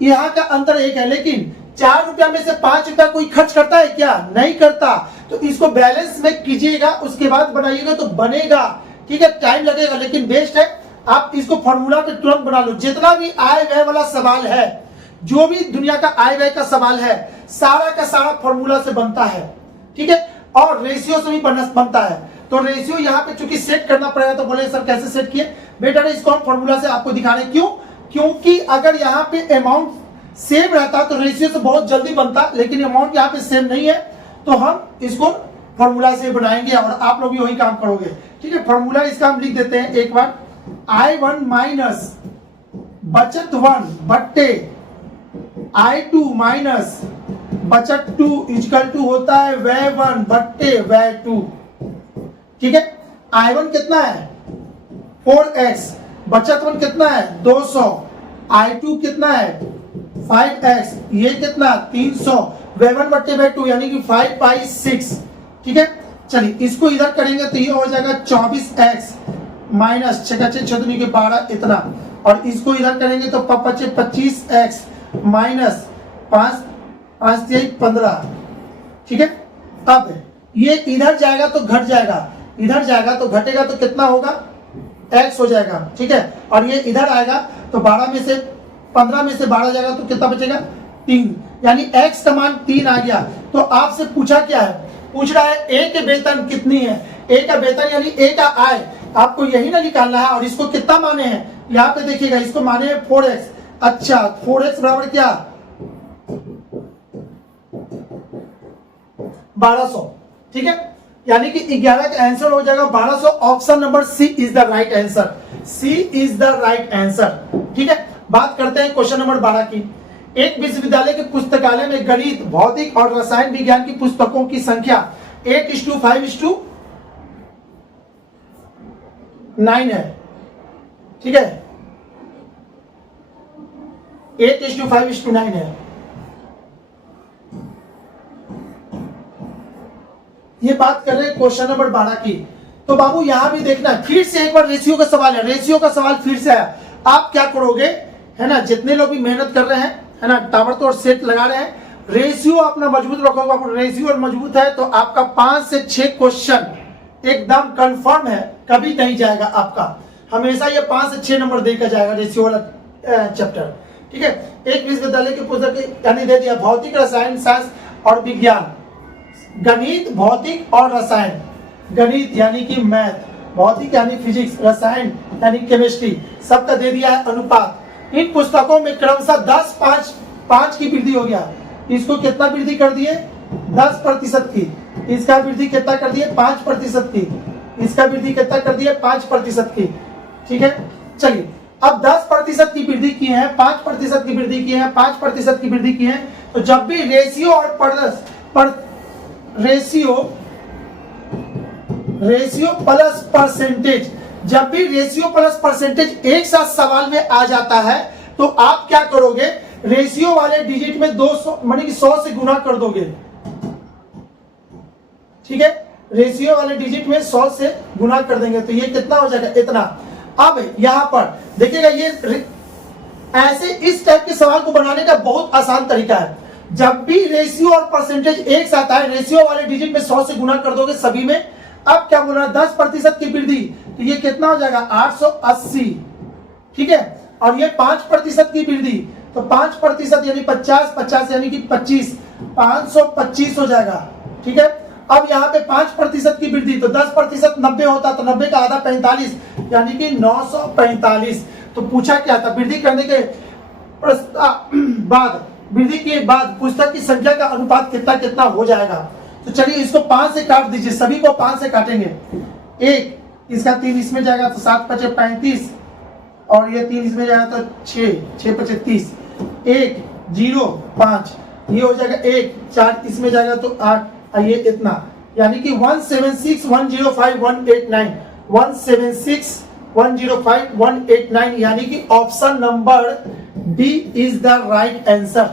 यहाँ का अंतर 1 है, लेकिन 4 रुपया में से 5 रुपया कोई खर्च करता है क्या, नहीं करता। तो इसको बैलेंस में कीजिएगा, उसके बाद बनाइएगा तो बनेगा। ठीक है, टाइम लगेगा लेकिन बेस्ट है। आप इसको फॉर्मूला पे तुरंत बना लो। जितना भी आय व्यय वाला सवाल है, जो भी दुनिया का आय व्यय का सवाल है, सारा का सारा फॉर्मूला से बनता है, ठीक है, और रेशियो से भी बनता है। तो रेशियो यहाँ पे चूंकि सेट करना पड़ेगा, तो बोले सर कैसे सेट किए, बेटा इसको हम फॉर्मूला से आपको दिखा रहे हैं। क्यों? क्योंकि अगर यहाँ पे अमाउंट सेम रहता तो रेशियो से बहुत जल्दी बनता, लेकिन अमाउंट यहाँ पे सेम नहीं है, तो हम इसको फॉर्मूला से बनाएंगे और आप लोग भी वही काम करोगे, ठीक है। फॉर्मूला इसका हम लिख देते हैं एक बार, I1 माइनस बचत 1 बट्टे I2 माइनस बचत 2 इक्वल टू होता है व्यय 1 बट्टे व्यय 2, ठीक है। I1 कितना है 4x, बचत 1 कितना है 200, I2 कितना है 5x, ये कितना 300, व्यय 1 बट्टे व्यय 2 यानी कि 5/6, ठीक है। चलिए इसको इधर करेंगे तो ये हो जाएगा 24x माइनस 6 के 12 इतना, और इसको इधर करेंगे तो 25x माइनस 5 ठीक है। अब ये इधर जाएगा तो घट जाएगा, इधर जाएगा तो घटेगा, तो कितना होगा x हो जाएगा, ठीक है। और ये इधर आएगा तो 15 में से 12 जाएगा तो कितना बचेगा 3, यानी x का मान 3 आ गया। तो आपसे पूछा क्या है, पूछ रहा है a के वेतन कितनी है, a का वेतन यानी a का आय, आपको यही ना निकालना है। और इसको कितना माने हैं, यहाँ पे देखिएगा, इसको माने हैं 4x। अच्छा 4x बराबर क्या 1200, ठीक है, यानी कि 11 का आंसर हो जाएगा 1200। Option number C is the right answer, C is the right answer, ठीक है। बात करते हैं क्वेश्चन नंबर 12 की। एक विश्वविद्यालय के पुस्तकालय में गणित, भौतिक और रसायन विज्ञान की पुस्तकों की संख्या 8:5:9 है, ठीक है, 8:5:9 है। ये बात कर रहे हैं क्वेश्चन नंबर 12 की। तो बाबू यहां भी देखना, फिर से एक बार रेशियो का सवाल है, रेशियो का सवाल फिर से आया। आप क्या करोगे, है ना, जितने लोग भी मेहनत कर रहे हैं, है ना, ताबड़तोड़ सेट लगा रहे हैं, रेशियो अपना मजबूत रखोगे। बाबू रेशियो मजबूत है तो आपका 5 से 6 क्वेश्चन एकदम कंफर्म है, कभी नहीं जाएगा आपका, हमेशा ये 5 से 6 नंबर देकर जाएगा रेशियो वाला चैप्टर, ठीक है। एक विश्वविद्यालय की पुस्तक यानी दे दिया, भौतिक, रसायन शास्त्र और विज्ञान, गणित, भौतिक और रसायन, गणित यानी कि मैथ, भौतिक यानी फिजिक्स, रसायन यानी केमिस्ट्री, सबका दे दिया है अनुपात। इन पुस्तकों में क्रमशः 10-5 की वृद्धि हो गया। इसको कितना वृद्धि कर दिए 10% की, इसका वृद्धि कितना कर दिए 5% की, इसका वृद्धि कितना कर दिए 5% की, ठीक है। चलिए अब 10% की वृद्धि की है, 5% की वृद्धि की है, 5% की वृद्धि की है, तो जब भी रेशियो और रेशियो प्लस परसेंटेज, जब भी रेशियो प्लस परसेंटेज एक साथ सवाल में आ जाता है तो आप क्या करोगे, रेशियो वाले डिजिट में 200 माने कि 100 से गुना कर दोगे, ठीक है, रेशियो वाले डिजिट में 100 से गुना कर देंगे तो ये कितना हो जाएगा इतना। अब यहां पर देखिएगा, ये ऐसे इस टाइप के सवाल को बनाने का बहुत आसान तरीका है। जब भी रेशियो और परसेंटेज एक साथ आए, रेशियो वाले डिजिट में 100 से गुना कर दोगे सभी में। अब क्या बोल रहा है 10% की वृद्धि, तो ये कितना हो जाएगा 880, ठीक है। और ये 5% की वृद्धि, तो 5% यानी 50 यानी कि 25, 525 हो जाएगा, ठीक है। अब यहाँ पे 5% की वृद्धि, तो 10% 90 होता, तो 90 का आधा 45 यानी कि 945। तो पूछा क्या था, वृद्धि करने के बाद, वृद्धि के बाद पुस्तक की संख्या का अनुपात कितना कितना हो जाएगा। तो चलिए इसको 5 से काट दीजिए, सभी को 5 से काटेंगे। एक इसका 3 इसमें जाएगा तो 7×5 = 35, और ये 3 इसमें जाएगा तो 6×5 = 30, 1 0 5, ये हो जाएगा 1 4 इसमें जाएगा तो 8, ये इतना, यानी कि 176105189, 176105189, यानी कि option number D is the right answer.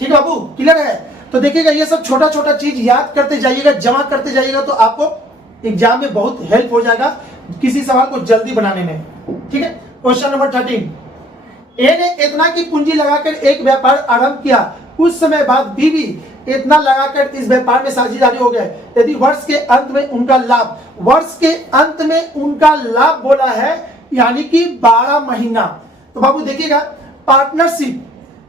ठीक है बाबू, क्लियर है। तो देखिएगा ये सब छोटा छोटा चीज याद करते जाइएगा, जमा करते जाइएगा, तो आपको एग्जाम में बहुत हेल्प हो जाएगा किसी सवाल को जल्दी बनाने में। ठीक है, क्वेश्चन नंबर 13, ए ने इतना की पूंजी लगाकर एक व्यापार आरंभ किया, कुछ समय बाद बी भी इतना लगाकर इस व्यापार में साझेदारी हो गए। यदि वर्ष के अंत में उनका लाभ, वर्ष के अंत में उनका लाभ बोला है यानी कि 12 महीना। तो बाबू देखिएगा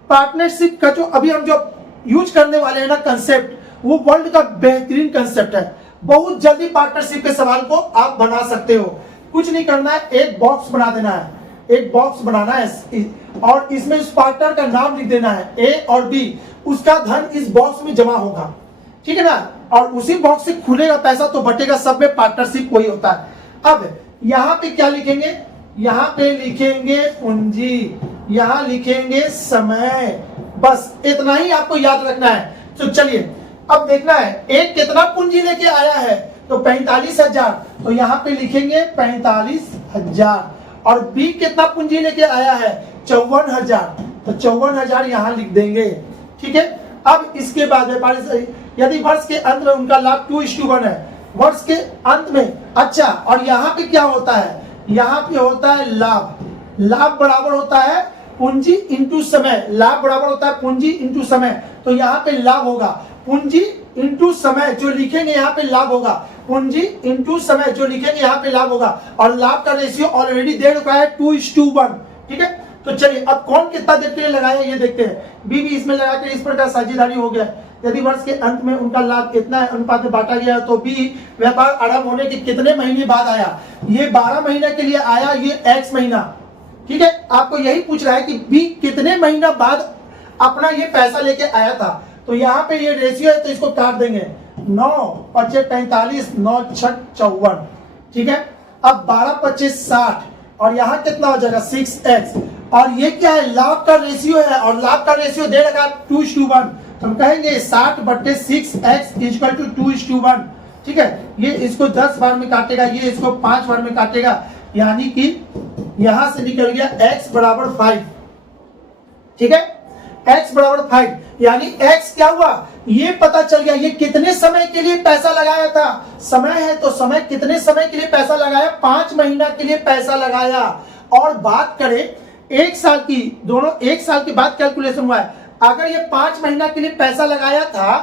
पार्टनरशिप का जो अभी हम जो यूज करने वाले हैं ना कंसेप्ट, वो वर्ल्ड का बेहतरीन कंसेप्ट है। बहुत जल्दी पार्टनरशिप के सवाल को आप बना सकते हो। कुछ नहीं करना है, एक बॉक्स बना देना है, एक बॉक्स बनाना है और इसमें उस पार्टनर का नाम लिख देना है ए और बी, उसका धन इस बॉक्स में जमा होगा, ठीक है ना, और उसी बॉक्स से खुलेगा पैसा तो बटेगा, सब में पार्टनरशिप वही होता है। अब यहाँ पे क्या लिखेंगे, यहाँ पे लिखेंगे पूंजी, यहाँ लिखेंगे समय, बस इतना ही आपको याद रखना है। तो चलिए अब देखना है एक कितना पूंजी लेके आया है, तो 45,000, तो यहाँ पे लिखेंगे 45,000, और बी कितना पूंजी लेके आया है 54,000, तो 54,000 यहाँ लिख देंगे, ठीक है। अब इसके बाद व्यापारी यदि वर्ष के अंत में उनका लाभ 2:1 है, वर्ष के अंत में, अच्छा, और यहाँ पे क्या होता है, यहाँ पे होता है लाभ, लाभ बराबर होता है पूंजी इंटू समय, लाभ बराबर होता है पूंजी इंटू समय, तो यहाँ पे लाभ होगा पूंजी इंटू समय, जो लिखेंगे यहाँ पे लाभ होगा, पूंजी इंटू समय जो लिखेंगे यहाँ पे लाभ होगा, और लाभ का रेशियो ऑलरेडी दे रखा है 2:1, ठीक है। तो चलिए अब कौन कितना देर के लिए लगाया ये देखते हैं। बी भी इसमें लगा के इस प्रकार साझेदारी हो गया। यदि वर्ष के अंत में उनका लाभ इतना अनुपात में बांटा गया, तो बी व्यापार आरंभ होने के कितने महीने बाद आया, ये 12 महीने के लिए आया, ये x महीना, ठीक है। आपको यही पूछ रहा है कि बी कितने महीना बाद अपना ये पैसा लेके आया था, तो यहाँ पे ये रेशियो है तो इसको काट देंगे, 9 × 45, 9 × 6 = 54, ठीक है। अब 12 × 25 = 60, और यहाँ कितना हो जाएगा 6x, और ये क्या है लाभ का रेशियो है, और लाभ का रेशियो दे रखा 2:1, तो हम कहेंगे 60/6x = 2:1, ठीक है। ये इसको 10 बार में काटेगा, ये इसको 5 बार में काटेगा, यानी कि यहां से निकल गया x = 5, ठीक है, x = 5, यानी x क्या हुआ ये पता चल गया, ये कितने समय के लिए पैसा लगाया था, समय है तो समय कितने समय के लिए पैसा लगाया, 5 महीना के लिए पैसा लगाया। और बात करें 1 साल की, दोनों 1 साल के बाद कैलकुलेशन हुआ है, अगर ये 5 महीना के लिए पैसा लगाया था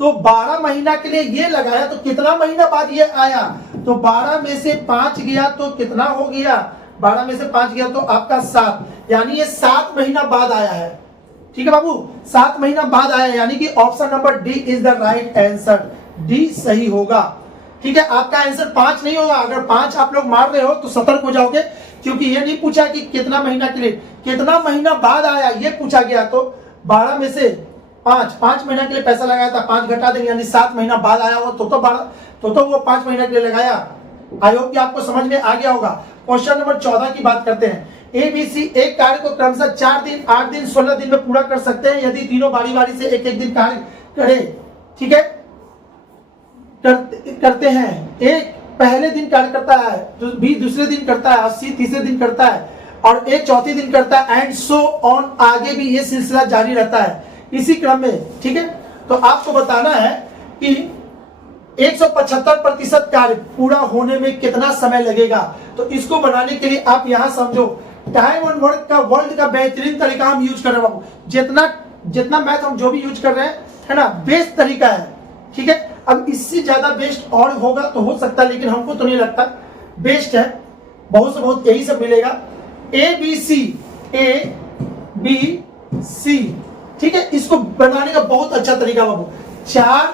तो 12 महीना के लिए ये लगाया, तो कितना महीना बाद ये आया, तो 12 में से 5 गया तो कितना हो गया, 12 में से 5 गया तो आपका 7, यानी ये 7 महीना बाद आया है, ठीक है बाबू, 7 महीना बाद आया, यानी कि option number D is the right answer, D सही होगा, ठीक है। आपका आंसर 5 नहीं होगा, अगर 5 आप लोग मार रहे हो तो सतर्क हो जाओगे, क्योंकि ये नहीं पूछा कि कितना महीना के लिए, कितना महीना बाद आया ये पूछा गया, तो 12 में से 5 महीना के लिए पैसा लगाया था, 5 घटा देंगे, यानी 7 महीना बाद आया हो, तो 12 तो वो 5 महीना के लिए लगाया। आई होप कि आपको समझ में आ गया होगा। क्वेश्चन नंबर 14 की बात करते हैं। ABC एक कार्य को क्रमशः 4 दिन, 8 दिन, 16 दिन में पूरा कर सकते हैं, यदि तीनों बारी बारी से एक एक दिन कार्य करे, ठीक है, करते हैं। एक पहले दिन कार्य करता है, बी दूसरे दिन करता है, और सी तीसरे दिन करता है, और एक चौथे दिन करता है, एंड सो ऑन, आगे भी ये सिलसिला जारी रहता है इसी क्रम में, ठीक है। तो आपको बताना है कि 175% कार्य पूरा होने में कितना समय लगेगा, तो इसको बनाने के लिए आप यहां समझो, टाइम ऑन वर्क का वर्ल्ड का बेहतरीन तरीका हम यूज कर रहे हैं, जितना मैथ हम जो भी यूज कर रहे हैं, है ना, बेस्ट तरीका है, ठीक है। अब इससे ज्यादा बेस्ट और होगा तो हो सकता है, लेकिन हमको तो नहीं लगता, बेस्ट है, बहुत से बहुत यही सब मिलेगा। ABC, ABC, ठीक है, इसको बनाने का बहुत अच्छा तरीका बाबू, 4,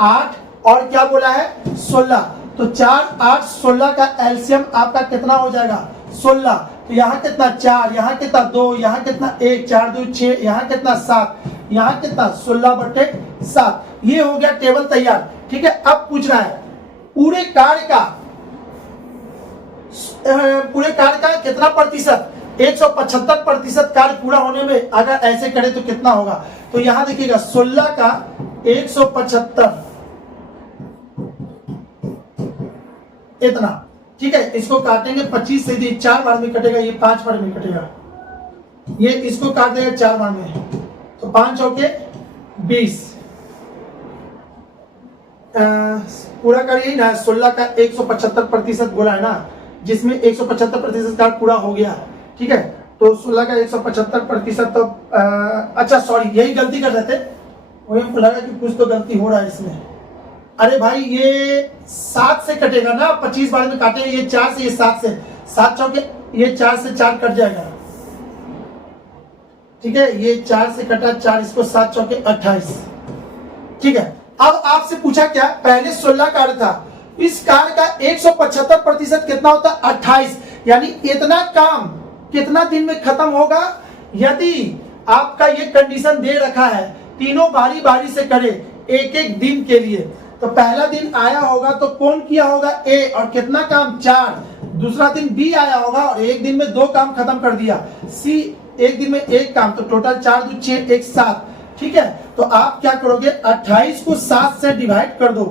8 और क्या बोला है 16, तो 4, 8, 16 का एलसीएम आपका कितना हो जाएगा 16, तो यहाँ कितना 4, यहाँ कितना 2, यहाँ कितना 1, 4 2 6, यहाँ कितना 7, यहाँ कितना 16/7, ये हो गया टेबल तैयार, ठीक है। अब पूछ रहा है पूरे कार्य का कितना प्रतिशत, 175% कार्य पूरा होने में अगर ऐसे करे तो कितना होगा, तो यहां देखिएगा 16 का 175 इतना, ठीक है। इसको काटेंगे 25 से, 4 बार में कटेगा, ये 5 बार में कटेगा, ये इसको काट देगा 4 बार में, तो 5 चौके 20, पूरा करिए ना, 16 का 175% बोला है ना, जिसमें 175% कार्य पूरा हो गया, ठीक है। तो 16 का 175%, तो अच्छा सॉरी यही गलती कर रहे थे, मुझे लगा कि कुछ तो गलती हो रहा है इसमें, अरे भाई ये 7 से कटेगा ना, 25 बार में काटेंगे, ये 4 से, ये 7 से, 7 चौके ये 4 से 4 कट जाएगा, ठीक है, ये 4 से कटा 4, इसको 7 चौके 28। ठीक है, अब आपसे पूछा क्या, पहले 16 कार्य था, इस कार्य का 175% कितना होता है, 28। यानी इतना काम कितना दिन में खत्म होगा। यदि आपका ये कंडीशन दे रखा है तीनों बारी बारी से करे एक एक दिन के लिए, तो पहला दिन आया होगा तो कौन किया होगा, ए, और कितना काम, 4। दूसरा दिन बी आया होगा और एक दिन में 2 काम खत्म कर दिया, सी एक दिन में 1 काम, तो टोटल 4 2 6 1 7। ठीक है, तो आप क्या करोगे, 28 को 7 से डिवाइड कर दो,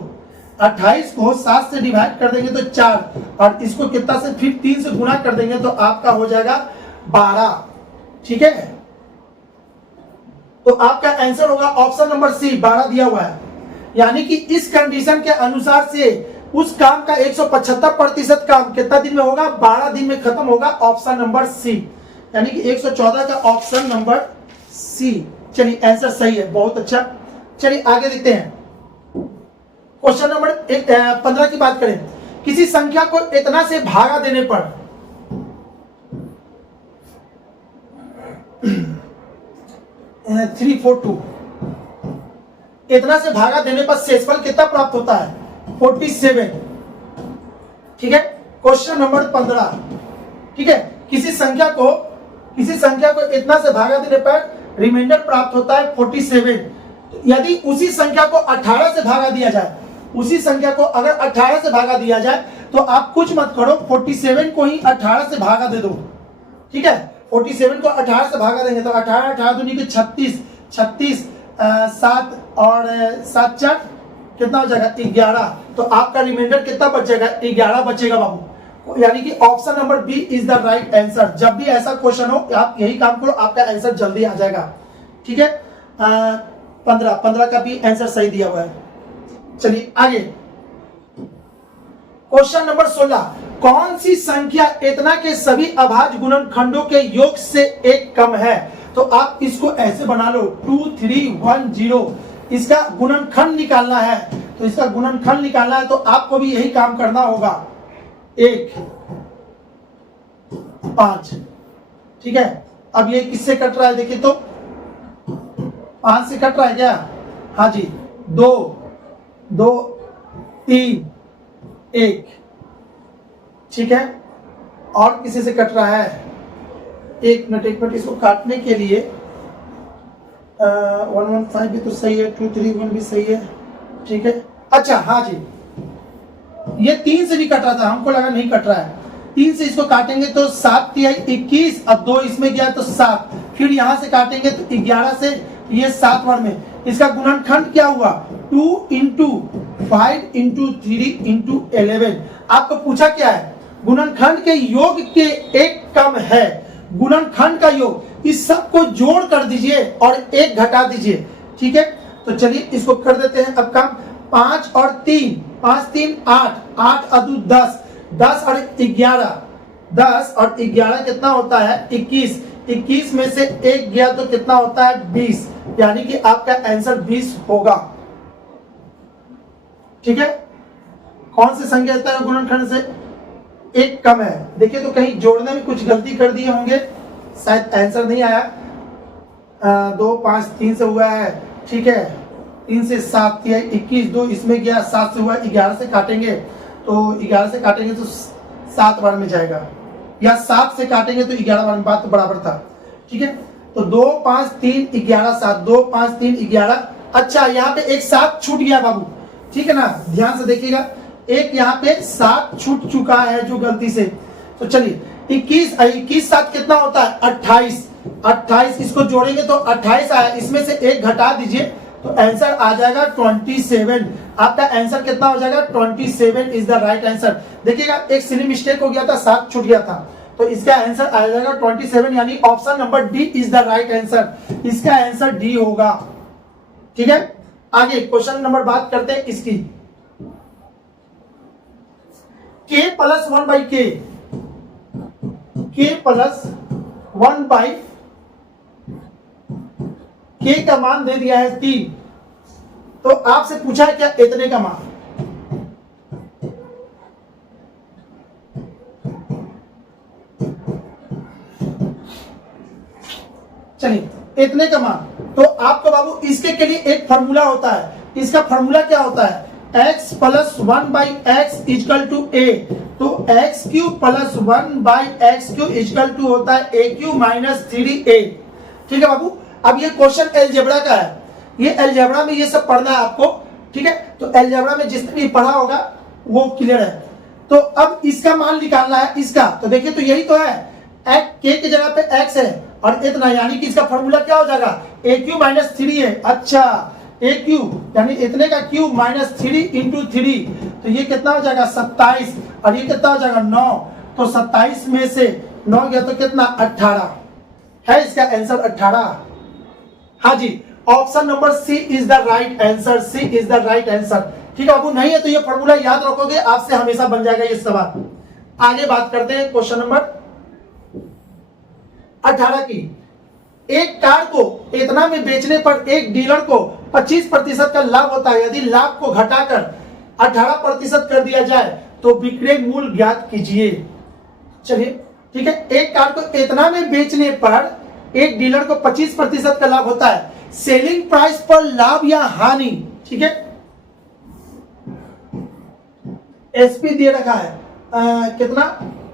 28 को 7 से डिवाइड कर देंगे तो 4, और इसको कितना से फिर 3 से गुना कर देंगे तो आपका हो जाएगा 12। ठीक है, तो आपका आंसर होगा ऑप्शन नंबर सी, 12 दिया हुआ है। यानी कि इस कंडीशन के अनुसार से उस काम का 175% काम कितना दिन में होगा, 12 दिन में खत्म होगा, ऑप्शन नंबर सी, यानी कि 114 का ऑप्शन नंबर सी। चलिए आंसर सही है, बहुत अच्छा। चलिए आगे देखते हैं, क्वेश्चन नंबर 15 की बात करें। किसी संख्या को इतना से भागा देने पर 342, इतना से भागा देने पर शेषफल कितना प्राप्त होता है, 47। ठीक है, क्वेश्चन नंबर 15। ठीक है, किसी संख्या को इतना से भागा देने पर रिमाइंडर प्राप्त होता है 47। यदि उसी संख्या को 18 से भागा दिया जाए, उसी संख्या को अगर 18 से भागा दिया जाए तो आप कुछ मत करो, 47 को ही 18 से भागा दे दो। ठीक है, 47 को 18 से भागा देंगे तो 18 18 दूनी के 36, 36 7 और 7 4 कितना हो जाएगा, 11। तो आपका रिमाइंडर कितना बचेगा, 11 बचेगा बाबू। यानी कि option number B is the right answer. जब भी ऐसा क्वेश्चन हो आप यही काम करो, आपका आंसर जल्दी आ जाएगा। ठीक है, 15 का भी आंसर सही दिया हुआ है। चलिए आगे, क्वेश्चन नंबर 16। कौन सी संख्या इतना के सभी अभाज्य गुणनखंडों के योग से एक कम है। तो आप इसको ऐसे बना लो, 2 3 1 0। इसका गुणनखंड निकालना है, तो इसका गुणनखंड निकालना है तो आपको भी यही काम करना होगा, 1 5। ठीक है, अब ये किससे कट रहा है, देखिए तो 5 से कट रहा है क्या, हाँ जी, 2 2 3 1। ठीक है, और किसी से कट रहा है, एक मिनट इसको काटने के लिए 115 भी तो सही है, 231 भी सही है। ठीक है, अच्छा हाँ जी, ये 3 से भी कट रहा था, हमको लगा नहीं कट रहा है। 3 से इसको काटेंगे तो 7 तिहाई 21, अब 2 इसमें गया तो 7, फिर यहां से काटेंगे तो 11 से ये 7 बार में। इसका गुणनखंड क्या हुआ, 2 इंटू 5 इंटू 3 इंटू 11। आपको पूछा क्या है, गुणनखंड के योग के एक कम है, गुणनखंड का योग, इस सब को जोड़ कर दीजिए और 1 घटा दीजिए। ठीक है, तो चलिए इसको कर देते हैं अब काम। 5 और 3, 5 3 8, 8 अदू 10, 10 और 11, 10 और 11 कितना होता है, 21, 21 में से 1 गया तो कितना होता है, 20। यानी कि आपका आंसर 20 होगा। ठीक है, कौन सी संख्या है गुणनखंड से एक कम है। देखिए तो कहीं जोड़ने में कुछ गलती कर दिए होंगे, शायद आंसर नहीं आया। 2 5 3 से हुआ है। ठीक है, 3 से 7 किया 21, 2 इसमें गया, 7 से हुआ, 11 से काटेंगे तो 11 से काटेंगे तो 7 बार में जाएगा, या 7 से काटेंगे तो 11 बार में, बात तो बराबर था। ठीक है, तो 2 5 3 11 7, 2 5 3 11। अच्छा, यहाँ पे एक 7 छूट गया बाबू, ठीक है ना, ध्यान से देखिएगा, एक यहाँ पे 7 छूट चुका है जो गलती से। तो चलिए 21 7 कितना होता है, 28, 28 इसको जोड़ेंगे तो 28 आया, इसमें से 1 घटा दीजिए तो आंसर आ जाएगा 27। आपका आंसर कितना हो जाएगा, 27 इज द राइट आंसर। देखिएगा एक सिली मिस्टेक हो गया था, 7 छूट गया था, तो इसका आंसर आ जाएगा 27, यानी option number D is the right answer. इसका आंसर डी होगा। ठीक है, आगे क्वेश्चन नंबर बात करते हैं इसकी, k प्लस 1 बाई के, k प्लस 1 बाई के का मान दे दिया है 3, तो आपसे पूछा है क्या इतने का मान। चलिए इतने का मान, तो आपको बाबू इसके के लिए एक फॉर्मूला होता है। इसका फॉर्मूला क्या होता है? x plus 1/x equal to a। तो x cube plus 1/x cube equal to होता है a क्यूब माइनस 3a। ठीक है बाबू, अब ये क्वेश्चन अलजेब्रा का है, ये अलजेब्रा में ये सब पढ़ना है आपको। ठीक है, तो अलजेब्रा में जिसने भी पढ़ा होगा वो क्लियर है। तो अब इसका मान निकालना है इसका, तो देखिए तो यही तो है, k की जगह पे x है और इतना, यानी कि इसका फॉर्मूला क्या हो जाएगा? a क्यूब माइनस 3 है। अच्छा, a क्यूब यानी इतने का क्यूब माइनस 3 इंटू 3, तो ये कितना हो जाएगा? 27, और ये कितना हो जाएगा? 9। तो 27 में से 9 गया तो कितना? 18 है इसका आंसर, 18। हाँ जी, option number C is the right answer, C is the right answer. ठीक है बाबू, नहीं है तो ये फॉर्मूला याद रखोगे, आपसे हमेशा बन जाएगा ये सवाल। आगे बात करते हैं क्वेश्चन नंबर 18 की। एक कार को इतना में बेचने पर एक डीलर को 25% का लाभ होता है। यदि लाभ को घटाकर 18% कर दिया जाए तो विक्रय मूल्य ज्ञात कीजिए। चलिए ठीक है, एक कार को इतना में बेचने पर एक डीलर को 25% का लाभ होता है। सेलिंग प्राइस पर लाभ या हानि, ठीक है, एसपी दे रखा है कितना?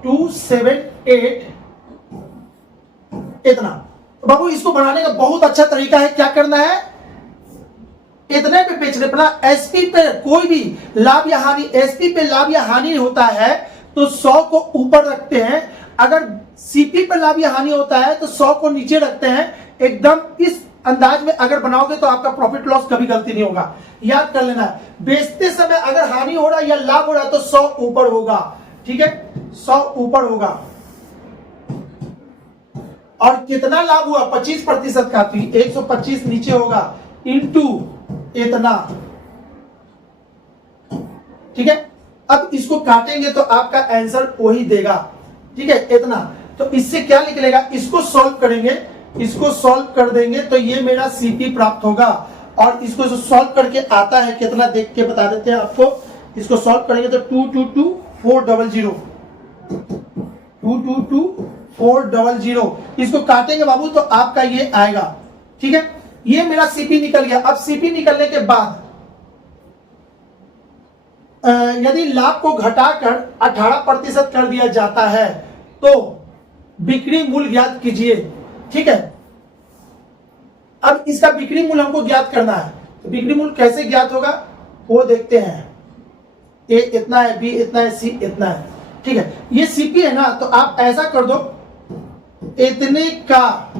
278 इतना। तो बाबू इसको बनाने का बहुत अच्छा तरीका है, क्या करना है? इतने पे बेचने पर एसपी पे कोई भी लाभ या हानि, एसपी पे लाभ या हानि होता है तो 100 को ऊपर रखते हैं, अगर सीपी पे लाभ या हानि होता है तो 100 को नीचे रखते हैं। एकदम इस अंदाज में अगर बनाओगे तो आपका प्रॉफिट लॉस कभी गलती नहीं होगा, याद कर लेना है। बेचते समय अगर हानि हो रहा है या लाभ हो रहा है तो 100 ऊपर होगा। ठीक है, 100 ऊपर होगा। और कितना लाभ हुआ? 25% का, तो 125 नीचे होगा इंटू इतना। ठीक है, अब इसको काटेंगे तो आपका आंसर वही देगा। ठीक है, इतना। तो इससे क्या निकलेगा? इसको सॉल्व करेंगे, इसको सॉल्व कर देंगे तो ये मेरा सीपी प्राप्त होगा। और इसको जो सॉल्व करके आता है कितना, देख के बता देते हैं आपको। इसको सॉल्व करेंगे तो 222400, 222400। इसको काटेंगे बाबू तो आपका ये आएगा। ठीक है, ये मेरा सीपी निकल गया। अब सीपी निकलने के बाद यदि लाभ को घटाकर 18% कर दिया जाता है तो बिक्री मूल्य ज्ञात कीजिए। ठीक है, अब इसका बिक्री मूल्य हमको ज्ञात करना है, तो बिक्री मूल्य कैसे ज्ञात होगा वो देखते हैं। ए इतना है, बी इतना है, सी इतना है। ठीक है, ये सीपी है ना, तो आप ऐसा कर दो, इतने का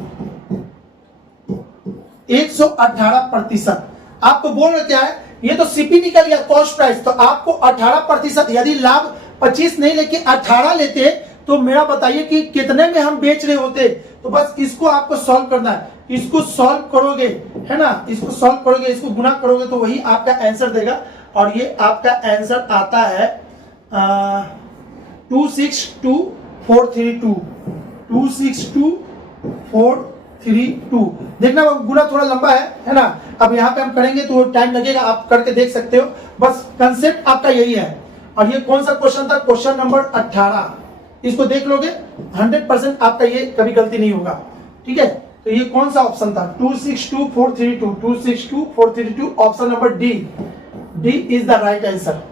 118%। आपको बोल रहे क्या है? ये तो सीपी निकल गया, कॉस्ट प्राइस। तो आपको 18%, यदि लाभ 25 नहीं लेके 18 लेते तो मेरा बताइए कि कितने में हम बेच रहे होते। तो बस इसको आपको सॉल्व करना है। इसको सॉल्व करोगे, है ना, इसको सॉल्व करोगे, इसको गुना करोगे तो वही आपका आंसर देगा। और ये आपका आंसर आता है 262432, 262432। देखना गुना थोड़ा लंबा है ना। अब यहाँ पे हम करेंगे तो टाइम लगेगा, आप करके देख सकते हो। बस कंसेप्ट आपका यही है। और ये कौन सा क्वेश्चन था? Question number 18। इसको देख लोगे 100% आपका ये कभी गलती नहीं होगा। ठीक है, तो ये कौन सा ऑप्शन था? 262432, 262432, option number D, D is the right answer.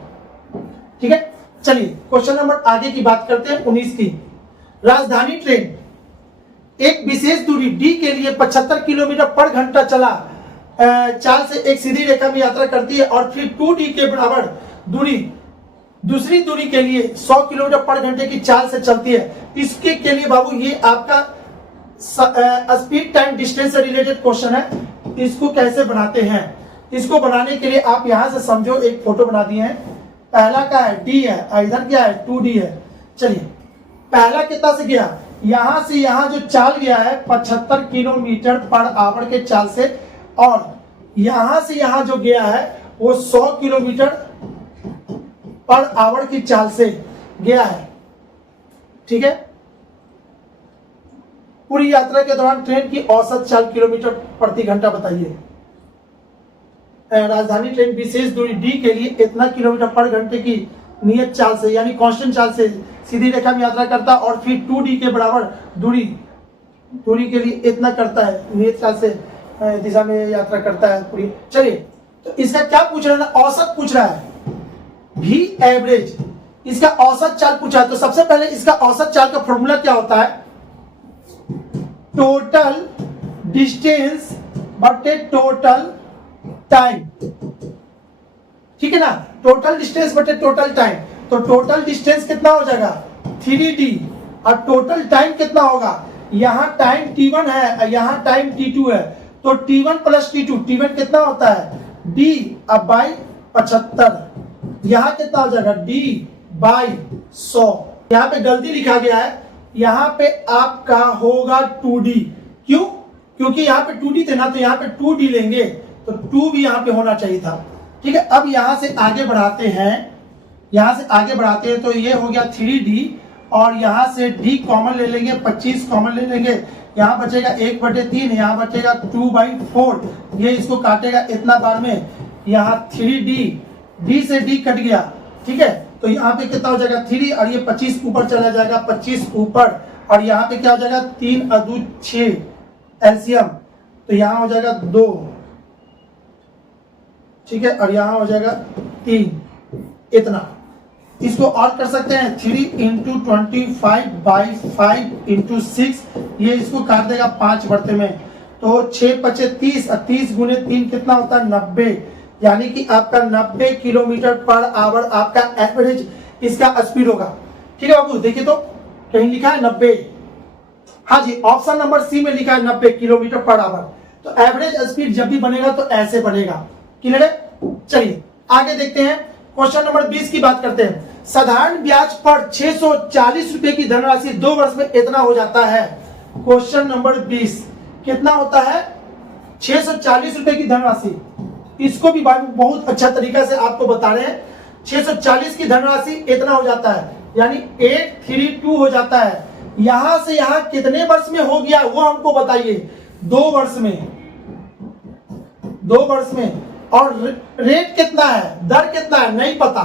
ठीक है, चलिए क्वेश्चन नंबर आगे की बात करते हैं 19 की। राजधानी ट्रेन एक विशेष दूरी डी के लिए 75 किलोमीटर पर घंटा चला चाल से एक सीधी रेखा में यात्रा करती है और फिर 2D के बराबर दूरी दूसरी दूरी के लिए 100 किलोमीटर पर घंटे की चाल से चलती है। इसके के लिए बाबू ये आपका स्पीड टाइम डिस्टेंस से रिलेटेड क्वेश्चन है। इसको कैसे बनाते हैं? इसको बनाने के लिए आप यहां से समझो, एक फोटो बना दिए हैं। पहला का है डी है, इधर क्या है 2D है। चलिए पहला कितना से गया? यहां से यहां जो चाल गया है 75 किलोमीटर पर आवर के चाल से, और यहां से यहां जो गया है वो 100 किलोमीटर पर आवर की चाल से गया है। ठीक है, पूरी यात्रा के दौरान ट्रेन की औसत चाल किलोमीटर प्रति घंटा बताइए। राजधानी ट्रेन विशेष दूरी डी के लिए इतना किलोमीटर पर घंटे की नियत चाल से यानी कांस्टेंट चाल से सीधी रेखा में यात्रा करता और फिर 2D के बराबर दूरी दूरी के लिए इतना करता है, नियत काल से दिशा में यात्रा करता है पूरी। चलिए, तो इसका क्या पूछ रहा है ना, औसत पूछ रहा है, भी एवरेज, इसका औसत चाल पूछा है। तो सबसे पहले इसका औसत चाल का फॉर्मूला क्या होता है, टोटल डिस्टेंस बटे टोटल टाइम, ठीक है ना, टोटल डिस्टेंस बटे टोटल टाइम। तो टोटल डिस्टेंस कितना हो जाएगा 3d, और टोटल टाइम कितना होगा, यहां टाइम t1 है और यहां टाइम t2 है, तो t1 प्लस t2, t1 कितना होता है d अब बाई 75, यहां कितना हो जाएगा d बाई 100। यहां पे गलती लिखा गया है, यहां पे आपका होगा 2d, क्यों, क्योंकि यहां पे 2d थे ना, तो यहां पे 2d लेंगे, तो 2 भी यहां पे होना चाहिए था। ठीक है, अब यहां से आगे बढ़ाते हैं, यहां से आगे बढ़ाते हैं, तो ये हो गया 3d, और यहां से d कॉमन ले लेंगे, 25 कॉमन ले लेंगे, यहां बचेगा 1/3, यहां बचेगा 2/4, ये इसको काटेगा इतना बार में, यहां 3d, d से d कट गया, ठीक है, तो यहाँ पे कितना हो जाएगा 3, और ये 25 ऊपर चला जाएगा, 25 ऊपर, और यहाँ पे क्या हो जाएगा 3 और 2 6 एलसीएम, तो यहाँ हो जाएगा 2, ठीक है, और यहाँ हो जाएगा 3, इतना। इसको और कर सकते हैं, 3 × 25/5 × 6, ये इसको काट देगा 5 बढ़ते में, तो 6 × 5 = 30, और 30 × 3 कितना होता है 90, यानी कि आपका 90 किलोमीटर पर आवर आपका एवरेज इसका स्पीड होगा। ठीक है बाबू, देखिए तो कहीं लिखा है 90, हाँ जी, ऑप्शन नंबर सी में लिखा है 90 किलोमीटर पर आवर। तो एवरेज स्पीड जब भी बनेगा तो ऐसे बनेगा, क्लियर है। चलिए आगे देखते हैं, क्वेश्चन नंबर 20 की बात करते हैं। साधारण ब्याज पर 640 रुपए की धनराशि 2 वर्ष में इतना हो जाता है। क्वेश्चन नंबर 20 कितना होता है 640 रुपए की धनराशि, इसको भी बहुत अच्छा तरीका से आपको बता रहे हैं। 640 की धनराशि इतना हो जाता है, यानी 832 हो जाता है। यहां से यहां कितने वर्ष में हो गया वो हमको बताइए, 2 वर्ष में, 2 वर्ष में। और रेट कितना है, दर कितना है नहीं पता,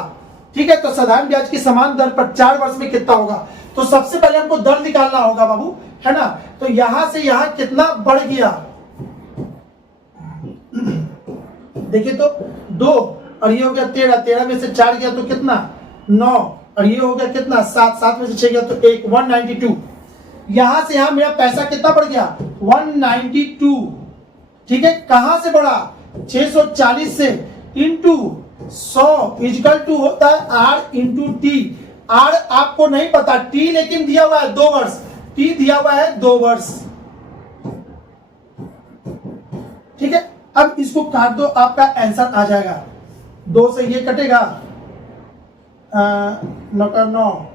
ठीक है। तो साधारण ब्याज की समान दर पर 4 वर्ष में कितना होगा, तो सबसे पहले हमको दर निकालना होगा बाबू, है ना। तो यहां से यहां कितना बढ़ गया, देखिए तो 2, और ये हो गया 13, 13 में से 4 गया तो कितना 9, और ये हो गया कितना 7, 7 में से 6 गया तो 1, 192। यहां से यहां मेरा पैसा कितना बढ़ गया 192, ठीक है। कहां से बढ़ा 640 से, इंटू 100 इजकल टू होता है R इंटू टी। R आपको नहीं पता, T लेकिन दिया हुआ है 2 वर्ष, T दिया हुआ है 2 वर्ष, ठीक है। अब इसको काट दो, आपका आंसर आ जाएगा। 2 से ये कटेगा 9 का 9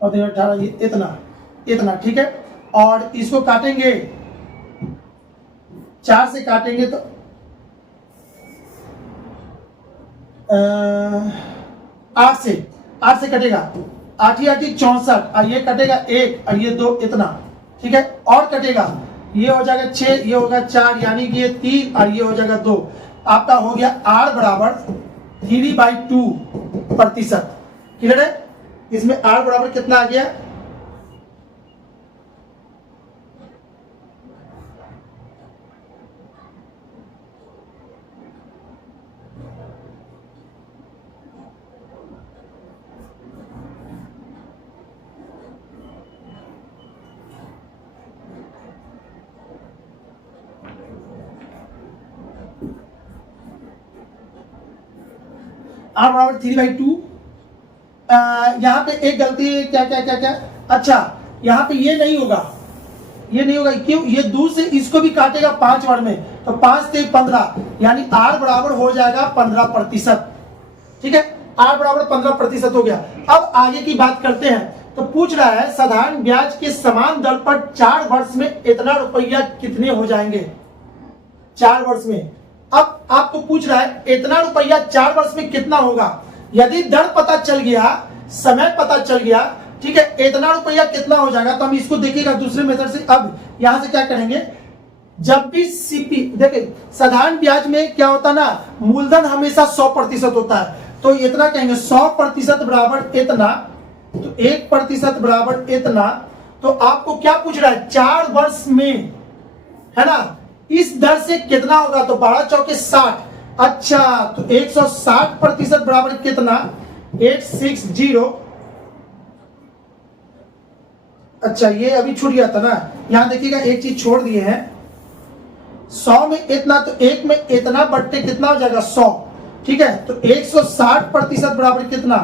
और 3 18, ये इतना इतना, ठीक है। और इसको काटेंगे 4 से काटेंगे तो 8 से कटेगा, 8 8 64, और ये कटेगा 1 और ये 2 इतना, ठीक है। और कटेगा, ये हो जाएगा 6, ये होगा 4, यानी कि ये 3 और ये हो जाएगा 2। आपका हो गया R बराबर 3/2%, क्लियर है। इसमें R बराबर कितना आ गया, R बराबर 3/2। यहाँ पे एक गलती है, क्या क्या क्या क्या, अच्छा यहाँ पे ये नहीं होगा, ये नहीं होगा, क्यों, ये 2 से इसको भी काटेगा 5 बार में, तो 5 से 15, यानी R बराबर हो जाएगा 15%, ठीक है। R बराबर 15% हो गया। अब आगे की बात करते हैं, तो पूछ रहा है साधारण ब्याज के समान दर पर 4 वर्ष में इतना रुपया कितने हो जाएंगे 4 वर्ष में। अब आपको पूछ रहा है इतना रुपया 4 वर्ष में कितना होगा। यदि दर पता चल गया, समय पता चल गया, ठीक है, इतना रुपया कितना हो जाएगा, तो हम इसको देखिएगा दूसरे मेथड से। अब यहां से क्या करेंगे, जब भी सीपी, देखिए साधारण ब्याज में क्या होता है ना, मूलधन हमेशा 100% होता है, तो इतना कहेंगे 100% बराबर इतना, तो 1% बराबर इतना, तो आपको क्या पूछ रहा है, 4 वर्ष में, है ना, इस दर से कितना होगा, तो 12 चौके 60। अच्छा, तो 160% बराबर कितना, 860। अच्छा, ये अभी छूट गया था ना, यहां देखिएगा एक चीज छोड़ दिए हैं, 100 में इतना, तो एक में इतना बट्टे कितना हो जाएगा, 100। ठीक है, तो 160% बराबर कितना,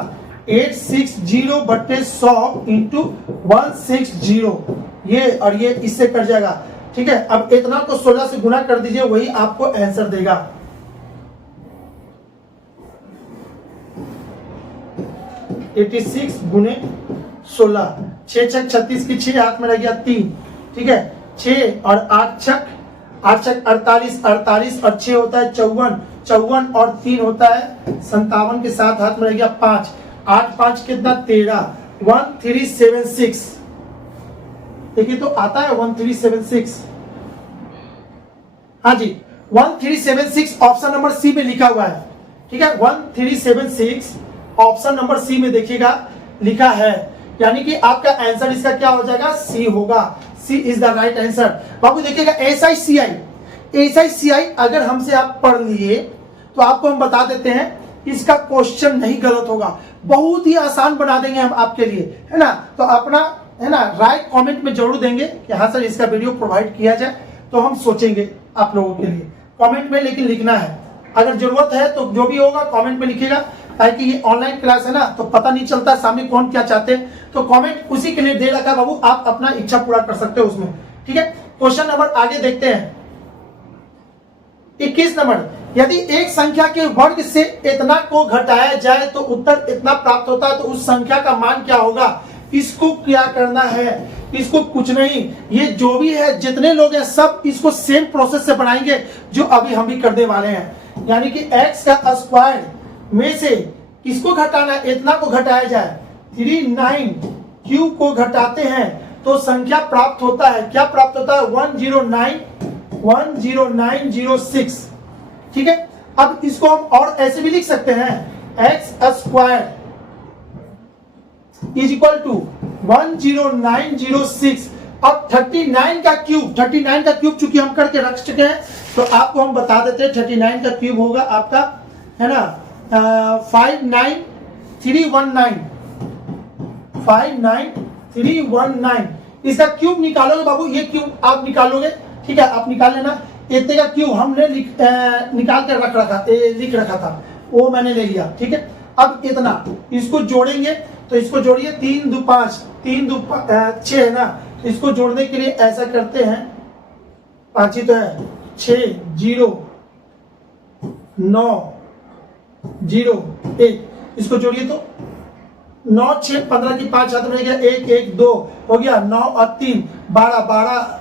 860 बट्टे 100 इंटू 160, ये और ये इससे कट जाएगा। ठीक है, अब इतना को 16 से गुना कर दीजिए, वही आपको आंसर देगा। 86 गुने 16, 6 छक 36 की 6 हाथ में रह गया 3। ठीक है, 6 और 8 छक 48, 48 और 6 होता है 54, 54 और 3 होता है 57 के साथ हाथ में रह गया 5, 8 5 कितना 13, 1376। देखिए तो आता है 1376। हाँ जी, 1376 ऑप्शन नंबर सी में लिखा हुआ है। ठीक है, 1376 ऑप्शन नंबर सी में देखिएगा लिखा है, यानी कि आपका आंसर इसका क्या हो जाएगा, सी होगा। सी इज द राइट आंसर। बाबू देखिएगा SICI अगर हमसे आप पढ़ लिए तो आपको हम बता देते हैं इसका क्वेश्चन नहीं गलत होगा, बहुत ही आसान बना देंगे हम आपके लिए, है ना। तो अपना, है ना, राइट कमेंट में जरूर देंगे कि हाँ सर इसका वीडियो प्रोवाइड किया जाए, तो हम सोचेंगे आप लोगों के लिए। कमेंट में लेकिन लिखना है, अगर जरूरत है तो जो भी होगा कमेंट में लिखिएगा, ताकि ये ऑनलाइन क्लास है ना, तो पता नहीं चलता सामने कौन क्या चाहते हैं, तो कमेंट उसी के लिए दे रखा है बाबू, आप अपना इच्छा पूरा कर सकते हो उसमें। ठीक है, क्वेश्चन नंबर आगे देखते हैं। 21 नंबर, यदि एक संख्या के वर्ग से इतना को घटाया जाए तो उत्तर इतना प्राप्त होता है, तो उस संख्या का मान क्या होगा। इसको क्या करना है, इसको कुछ नहीं, ये जो भी है जितने लोग हैं सब इसको सेम प्रोसेस से बनाएंगे जो अभी हम भी करने वाले हैं। यानी कि x का स्क्वायर में से किसको घटाना है, इतना को घटाया जाए, 39 q को घटाते हैं तो संख्या प्राप्त होता है, क्या प्राप्त होता है, 10906। ठीक है, अब इसको हम और ऐसे भी लिख सकते हैं, x square is equal to 10906। अब 39 का क्यूब, 39 का क्यूब चूंकि हम करके रख चुके हैं, तो आपको हम बता देते हैं 39 का क्यूब होगा आपका, है ना, 59319, 59319। इसका क्यूब निकालोगे बाबू, ये क्यूब आप निकालोगे, ठीक है, आप निकाल लेना। इतने का क्यूब हमने निकाल के लिख रखा था, वो मैंने ले लिया। ठीक है, अब इतना इसको जोड़ेंगे, तो इसको जोड़िए, 3 2 5, 3 2 6 है ना, इसको जोड़ने के लिए ऐसा करते हैं, 5 ही तो है, 6 0 9 0 1, इसको जोड़िए तो 9 6 15 की 5 हाथ में गया, 1 1 2 हो गया, 9 और 3 12, 12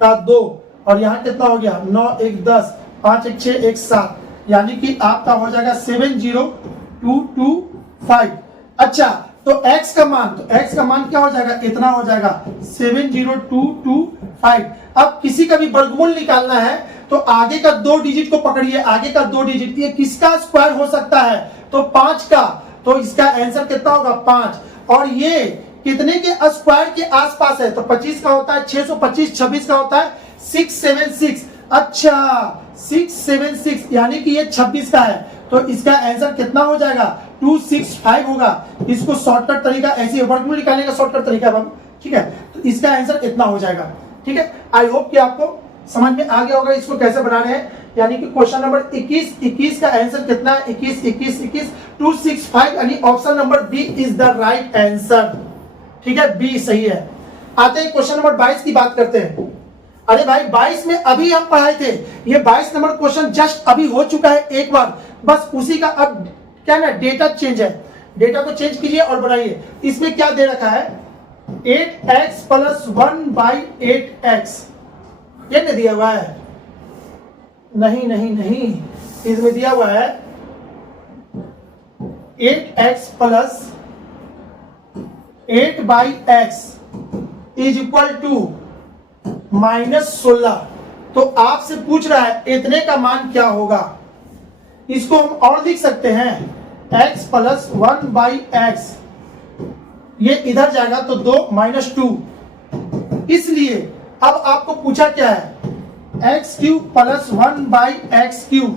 का 2, और यहाँ कितना हो गया, 9 1 10, 5 1 6 1 7, यानी कि आपका हो जाएगा 70225। अच्छा, तो x का मान, तो x का मान क्या हो जाएगा, इतना हो जाएगा 70225। अब किसी का भी वर्गमूल निकालना है तो आगे का 2 डिजिट को पकड़िए, आगे का 2 डिजिट, ये किसका स्क्वायर हो सकता है, तो 5 का, तो इसका आंसर कितना होगा 5। और ये कितने के स्क्वायर के आसपास है, तो 25 का होता है 625, 26 का होता है 676। अच्छा, 676 यानी कि ये 26 का है, तो इसका आंसर कितना हो जाएगा, 265 होगा। इसको शॉर्टकट तरीका, ऐसे वर्गमूल निकालने का शॉर्टकट तरीका बाबू। ठीक है, तो इसका आंसर इतना हो जाएगा। ठीक है, आई होप कि आपको समझ में आ गया होगा इसको कैसे बनाने हैं। यानी कि क्वेश्चन नंबर 21 का आंसर कितना है, 21 265, यानी option number B is the right answer. ठीक है, बी सही है। आते हैं क्वेश्चन नंबर 22 की बात करते हैं। अरे भाई 22 में अभी हम पढ़ाए थे, ये 22 नंबर क्वेश्चन जस्ट अभी हो चुका है एक बार, बस उसी का अब क्या ना डेटा चेंज है, डेटा को चेंज कीजिए और बनाइए। इसमें क्या दे रखा है, 8x प्लस 1/8x, ये नहीं दिया हुआ है, नहीं, इसमें दिया हुआ है 8x plus 8/x is equal to -16। तो आपसे पूछ रहा है इतने का मान क्या होगा। इसको हम और लिख सकते हैं, x प्लस 1/x, ये इधर जाएगा तो 2 -2, इसलिए अब आपको पूछा क्या है, एक्स क्यूब प्लस 1/x³।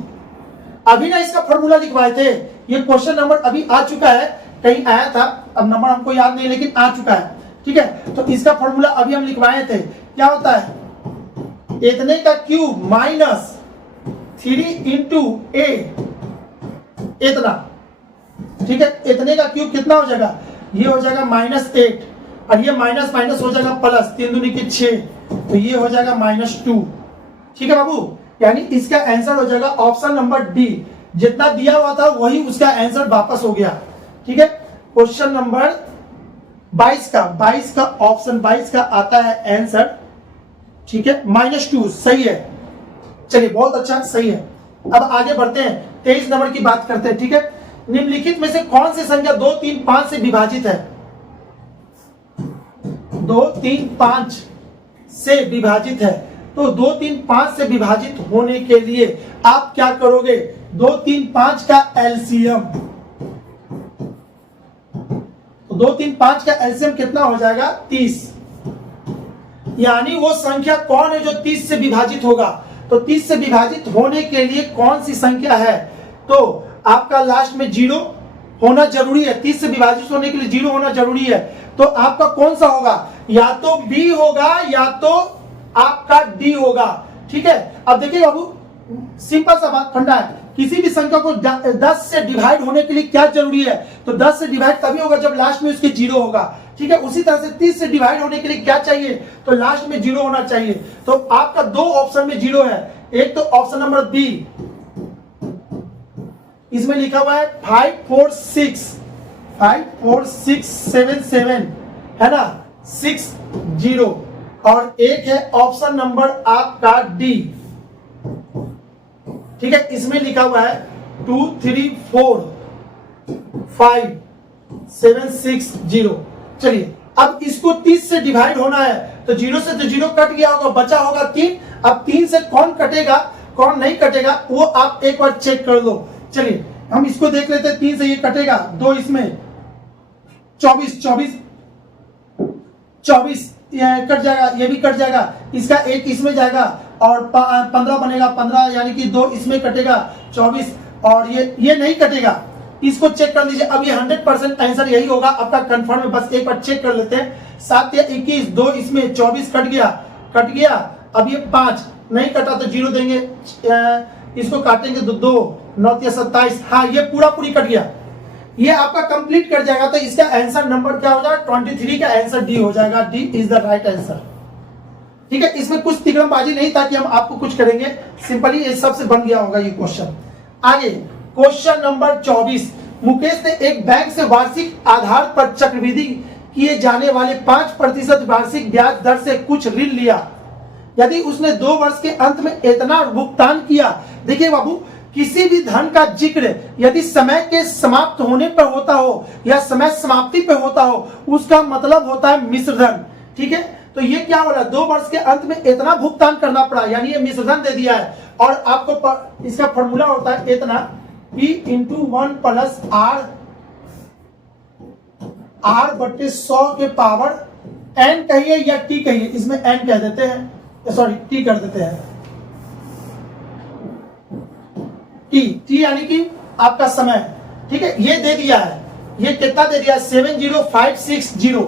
अभी ना इसका फॉर्मूला लिखवाए थे, ये क्वेश्चन नंबर अभी आ चुका है, कहीं आया था, अब नंबर हमको याद नहीं लेकिन आ चुका है, ठीक है। तो इसका फॉर्मूला अभी हम लिखवाए थे, क्या होता है, इतने का क्यूब माइनस 3 इंटू ए इतना, ठीक है। इतने का क्यूब कितना हो जाएगा, ये हो जाएगा -8 और ये माइनस माइनस हो जाएगा प्लस, 3 दूनी के 6, तो ये हो जाएगा -2, ठीक है बाबू। यानी इसका आंसर हो जाएगा ऑप्शन नंबर डी, जितना दिया हुआ था वही उसका आंसर वापस हो गया, ठीक है। क्वेश्चन नंबर 22 का ऑप्शन 22 का आता है आंसर, ठीक है, -2 सही है। चलिए बहुत अच्छा, सही है। अब आगे बढ़ते हैं, 23 नंबर की बात करते हैं, ठीक है। निम्नलिखित में से कौन सी संख्या 2, 3, 5 से विभाजित है, 2, 3, 5 से विभाजित है। तो 2, 3, 5 से विभाजित होने के लिए आप क्या करोगे, 2, 3, 5 का एलसीएम, 2, 3, 5 का एलसीएम कितना हो जाएगा, 30। यानी वो संख्या कौन है जो 30 से विभाजित होगा, तो 30 से विभाजित होने के लिए कौन सी संख्या है, तो आपका लास्ट में 0 होना जरूरी है, 30 से विभाजित होने के लिए 0 होना जरूरी है। तो आपका कौन सा होगा, या तो बी होगा या तो आपका डी होगा, ठीक है। अब देखिए बाबू, सिंपल सा बात फंडा है, किसी भी संख्या को 10 से डिवाइड होने के लिए क्या जरूरी है, तो 10 से डिवाइड तभी होगा जब लास्ट में उसके 0 होगा, ठीक है। उसी तरह से 30 से डिवाइड होने के लिए क्या चाहिए, तो लास्ट में 0 होना चाहिए। तो आपका 2 ऑप्शन में 0 है, एक तो ऑप्शन नंबर बी, इसमें लिखा हुआ है 5, 4, 6 7 7 है ना, 6 0, और एक है ऑप्शन नंबर आपका डी, ठीक है। इसमें लिखा हुआ है 2, 3, 4 5 7 6 0। चलिए अब इसको 30 से डिवाइड होना है, तो 0 से तो 0 कट गया होगा, बचा होगा 3। अब 3 से कौन कटेगा कौन नहीं कटेगा वो आप एक बार चेक कर लो। चलिए हम इसको देख लेते हैं, 3 से ये कटेगा, 2 इसमें 24 कट जाएगा, ये भी कट जाएगा, इसका 1 इसमें जाएगा और 15 बनेगा, 15 यानी कि 2 इसमें कटेगा, 24, और ये नहीं कटेगा, इसको चेक कर लीजिए। अब ये 100% आंसर यही होगा आपका, कंफर्म है, बस एक बार चेक कर लेते हैं। 7 या 21, 2 इसमें 24 कट गया। अब ये 5 नहीं कटा तो 0 देंगे, इसको काटेंगे तो 2, 9 या 27, हाँ ये पूरी कट गया, ये आपका कंप्लीट कर जाएगा। तो इसका आंसर नंबर क्या हो जाएगा, 23 का आंसर डी हो जाएगा, D is the right answer, ठीक है। इसमें कुछ तिगड़मबाजी नहीं था कि हम आपको कुछ करेंगे, सिंपली ये सबसे बन गया होगा ये क्वेश्चन। आगे क्वेश्चन नंबर 24, मुकेश ने एक बैंक से वार्षिक आधार पर चक्रवृद्धि किए जाने वाले 5% वार्षिक ब्याज दर से कुछ ऋण लिया। यदि उसने 2 वर्ष के अंत में इतना भुगतान किया, देखिए बाबू, किसी भी धन का जिक्र यदि समय के समाप्त होने पर होता हो या समय समाप्ति पर होता हो, उसका मतलब होता है मिश्र धन, ठीक है। तो ये क्या हो रहा है, 2 वर्ष के अंत में इतना भुगतान करना पड़ा, यानी ये मिश्र धन दे दिया है। और आपको इसका फॉर्मूला होता है इतना, P × 1 + R बटे 100 के पावर n कहिए या t कहिए, इसमें n कह देते हैं, सॉरी t कर देते हैं, t यानी कि आपका समय, ठीक है। ये दे दिया है, ये कितना दे दिया है, 70560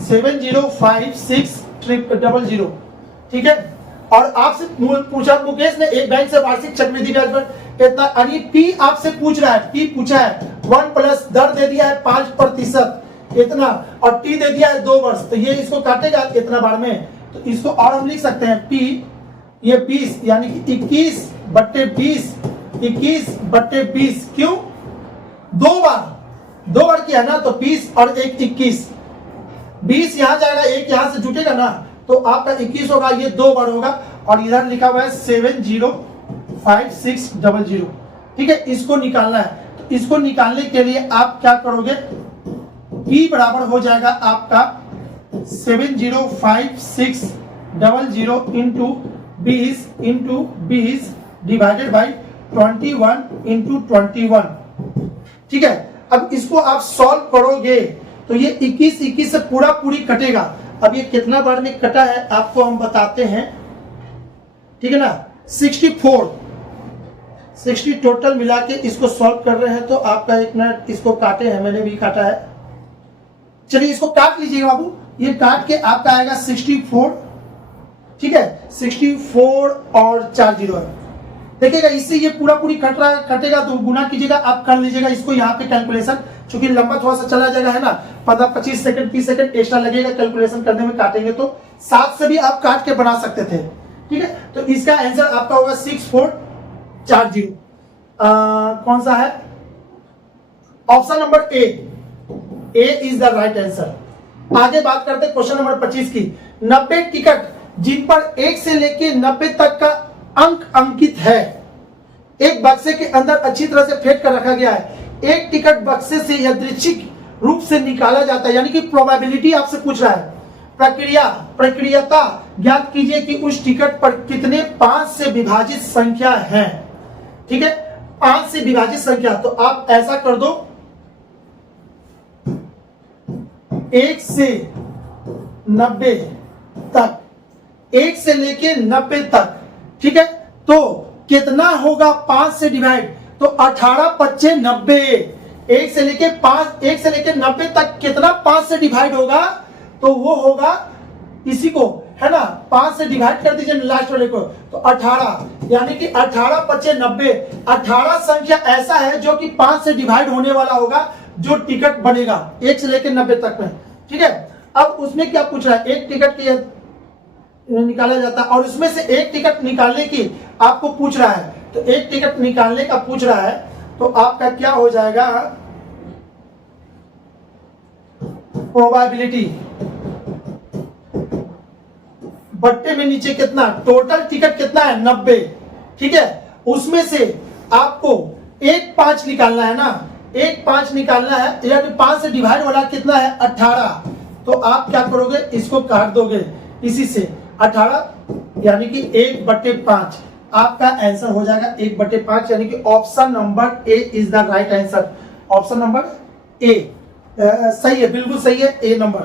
7056000, ठीक है। और आपसे पूछा, मुकेश ने एक बैंक से वार्षिक चक्रवृद्धि ब्याज पर कितना, यानी P आपसे पूछ रहा है, P पूछा है 1 प्लस दर दे दिया है 5% इतना, और T दे दिया है 2 वर्ष, तो ये इसको काटेगा इतना बार में, तो इसको और हम लिख सकते हैं P, ये 20 यानी कि 21/20, 21/20, क्यों 2 बार किया ना, तो 20 और 1 21, 20 यहां जाएगा, 1 यहां से जुटेगा ना, तो आपका 21 होगा, ये 2 बार होगा, और इधर लिखा हुआ है 7056000, ठीक है। इसको निकालना है, तो इसको निकालने के लिए आप क्या करोगे, P बराबर हो जाएगा आपका 70560 इंटू 20 डिवाइडेड बाई 21 इंटू 21, ठीक है। अब इसको आप सॉल्व करोगे तो ये 21 से पूरी कटेगा, अब ये कितना बार में कटा है आपको हम बताते हैं, ठीक है ना। 60 टोटल मिला के इसको सॉल्व कर रहे हैं, तो आपका 1 मिनट इसको काटे हैं, मैंने भी काटा है। चलिए इसको काट लीजिएगा बाबू, ये काट के आपका आएगा 64, ठीक है। 64 और 4 जीरो है, देखिएगा इससे ये पूरा पूरी कटेगा तो गुना कीजिएगा, आप कर लीजिएगा इसको यहाँ पे कैलकुलेशन, चूंकि लंबा थोड़ा सा चला जाएगा है ना, 15-25 सेकंड 30 सेकंड एक्स्ट्रा लगेगा कैलकुलेशन करने में, काटेंगे तो 7 से भी आप काट के बना सकते थे, ठीक है। तो इसका आंसर आपका होगा 6440। कौन सा है? Option number A is the right answer. आगे बात करते हैं क्वेश्चन नंबर 25 की। 90 टिकट जिन पर 1 से लेके 90 तक का अंक अंकित है, एक बक्से के अंदर अच्छी तरह से फेंक कर रखा गया है। एक टिकट बक्से से यादृच्छिक रूप से निकाला जाता है, यानी कि प्रोबेबिलिटी आपसे पूछ रहा है। प्रक्रियता ज्ञात कीजिए कि उस टिकट पर कितने 5 से विभाजित संख्या हैं, ठीक है। 5 से विभाजित संख्या, तो आप ऐसा कर दो, 1 से 90 तक, 1 से लेके 90 तक, ठीक है। तो कितना होगा 5 से डिवाइड, तो 18×5 90। 1 से लेके 90 तक कितना 5 से डिवाइड होगा, तो वो होगा इसी को, है ना, 5 से डिवाइड कर दीजिए लास्ट वाले को, तो 18, यानी कि 18×5 90। 18 संख्या ऐसा है जो कि 5 से डिवाइड होने वाला होगा, जो टिकट बनेगा 1 से लेकर 90 तक में, ठीक है। अब उसमें क्या पूछ रहा है, एक टिकट की निकाला जाता है और उसमें से एक टिकट निकालने की आपको पूछ रहा है, तो एक टिकट निकालने का पूछ रहा है, तो आपका क्या हो जाएगा, प्रोबेबिलिटी बट्टे में नीचे कितना, टोटल टिकट कितना है 90, ठीक है। उसमें से आपको 1/5 निकालना है ना, 1/5 निकालना है, यानी 5 से डिवाइड वाला कितना है 18, तो आप क्या करोगे, इसको काट दोगे इसी से 18, यानी कि 1/5 आपका आंसर हो जाएगा 1/5, यानी कि option number A is the right answer. Option number A सही है, बिल्कुल सही है, ए नंबर,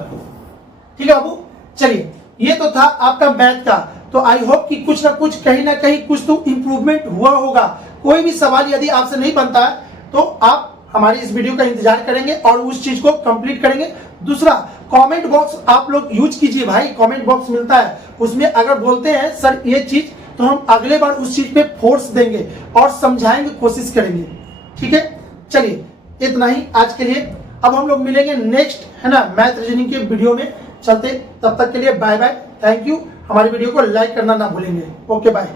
ठीक है बाबू। चलिए ये तो था आपका मैथ का, तो आई होप कि कुछ ना कुछ कहीं ना कहीं कुछ तो इंप्रूवमेंट हुआ होगा। कोई भी सवाल यदि आपसे नहीं बनता है तो आप हमारी इस वीडियो का इंतजार करेंगे और उस चीज को कंप्लीट करेंगे। दूसरा, कमेंट बॉक्स आप लोग यूज कीजिए भाई, कमेंट बॉक्स मिलता है, उसमें अगर बोलते हैं सर ये चीज, तो हम अगले बार उस चीज पे फोर्स देंगे और समझाएंगे, कोशिश करेंगे, ठीक है। चलिए इतना ही आज के लिए, अब हम लोग मिलेंगे नेक्स्ट, है ना, मैथ रीजनिंग के वीडियो में। चलते, तब तक के लिए बाय बाय, थैंक यू। हमारी वीडियो को लाइक करना ना भूलेंगे। Okay bye.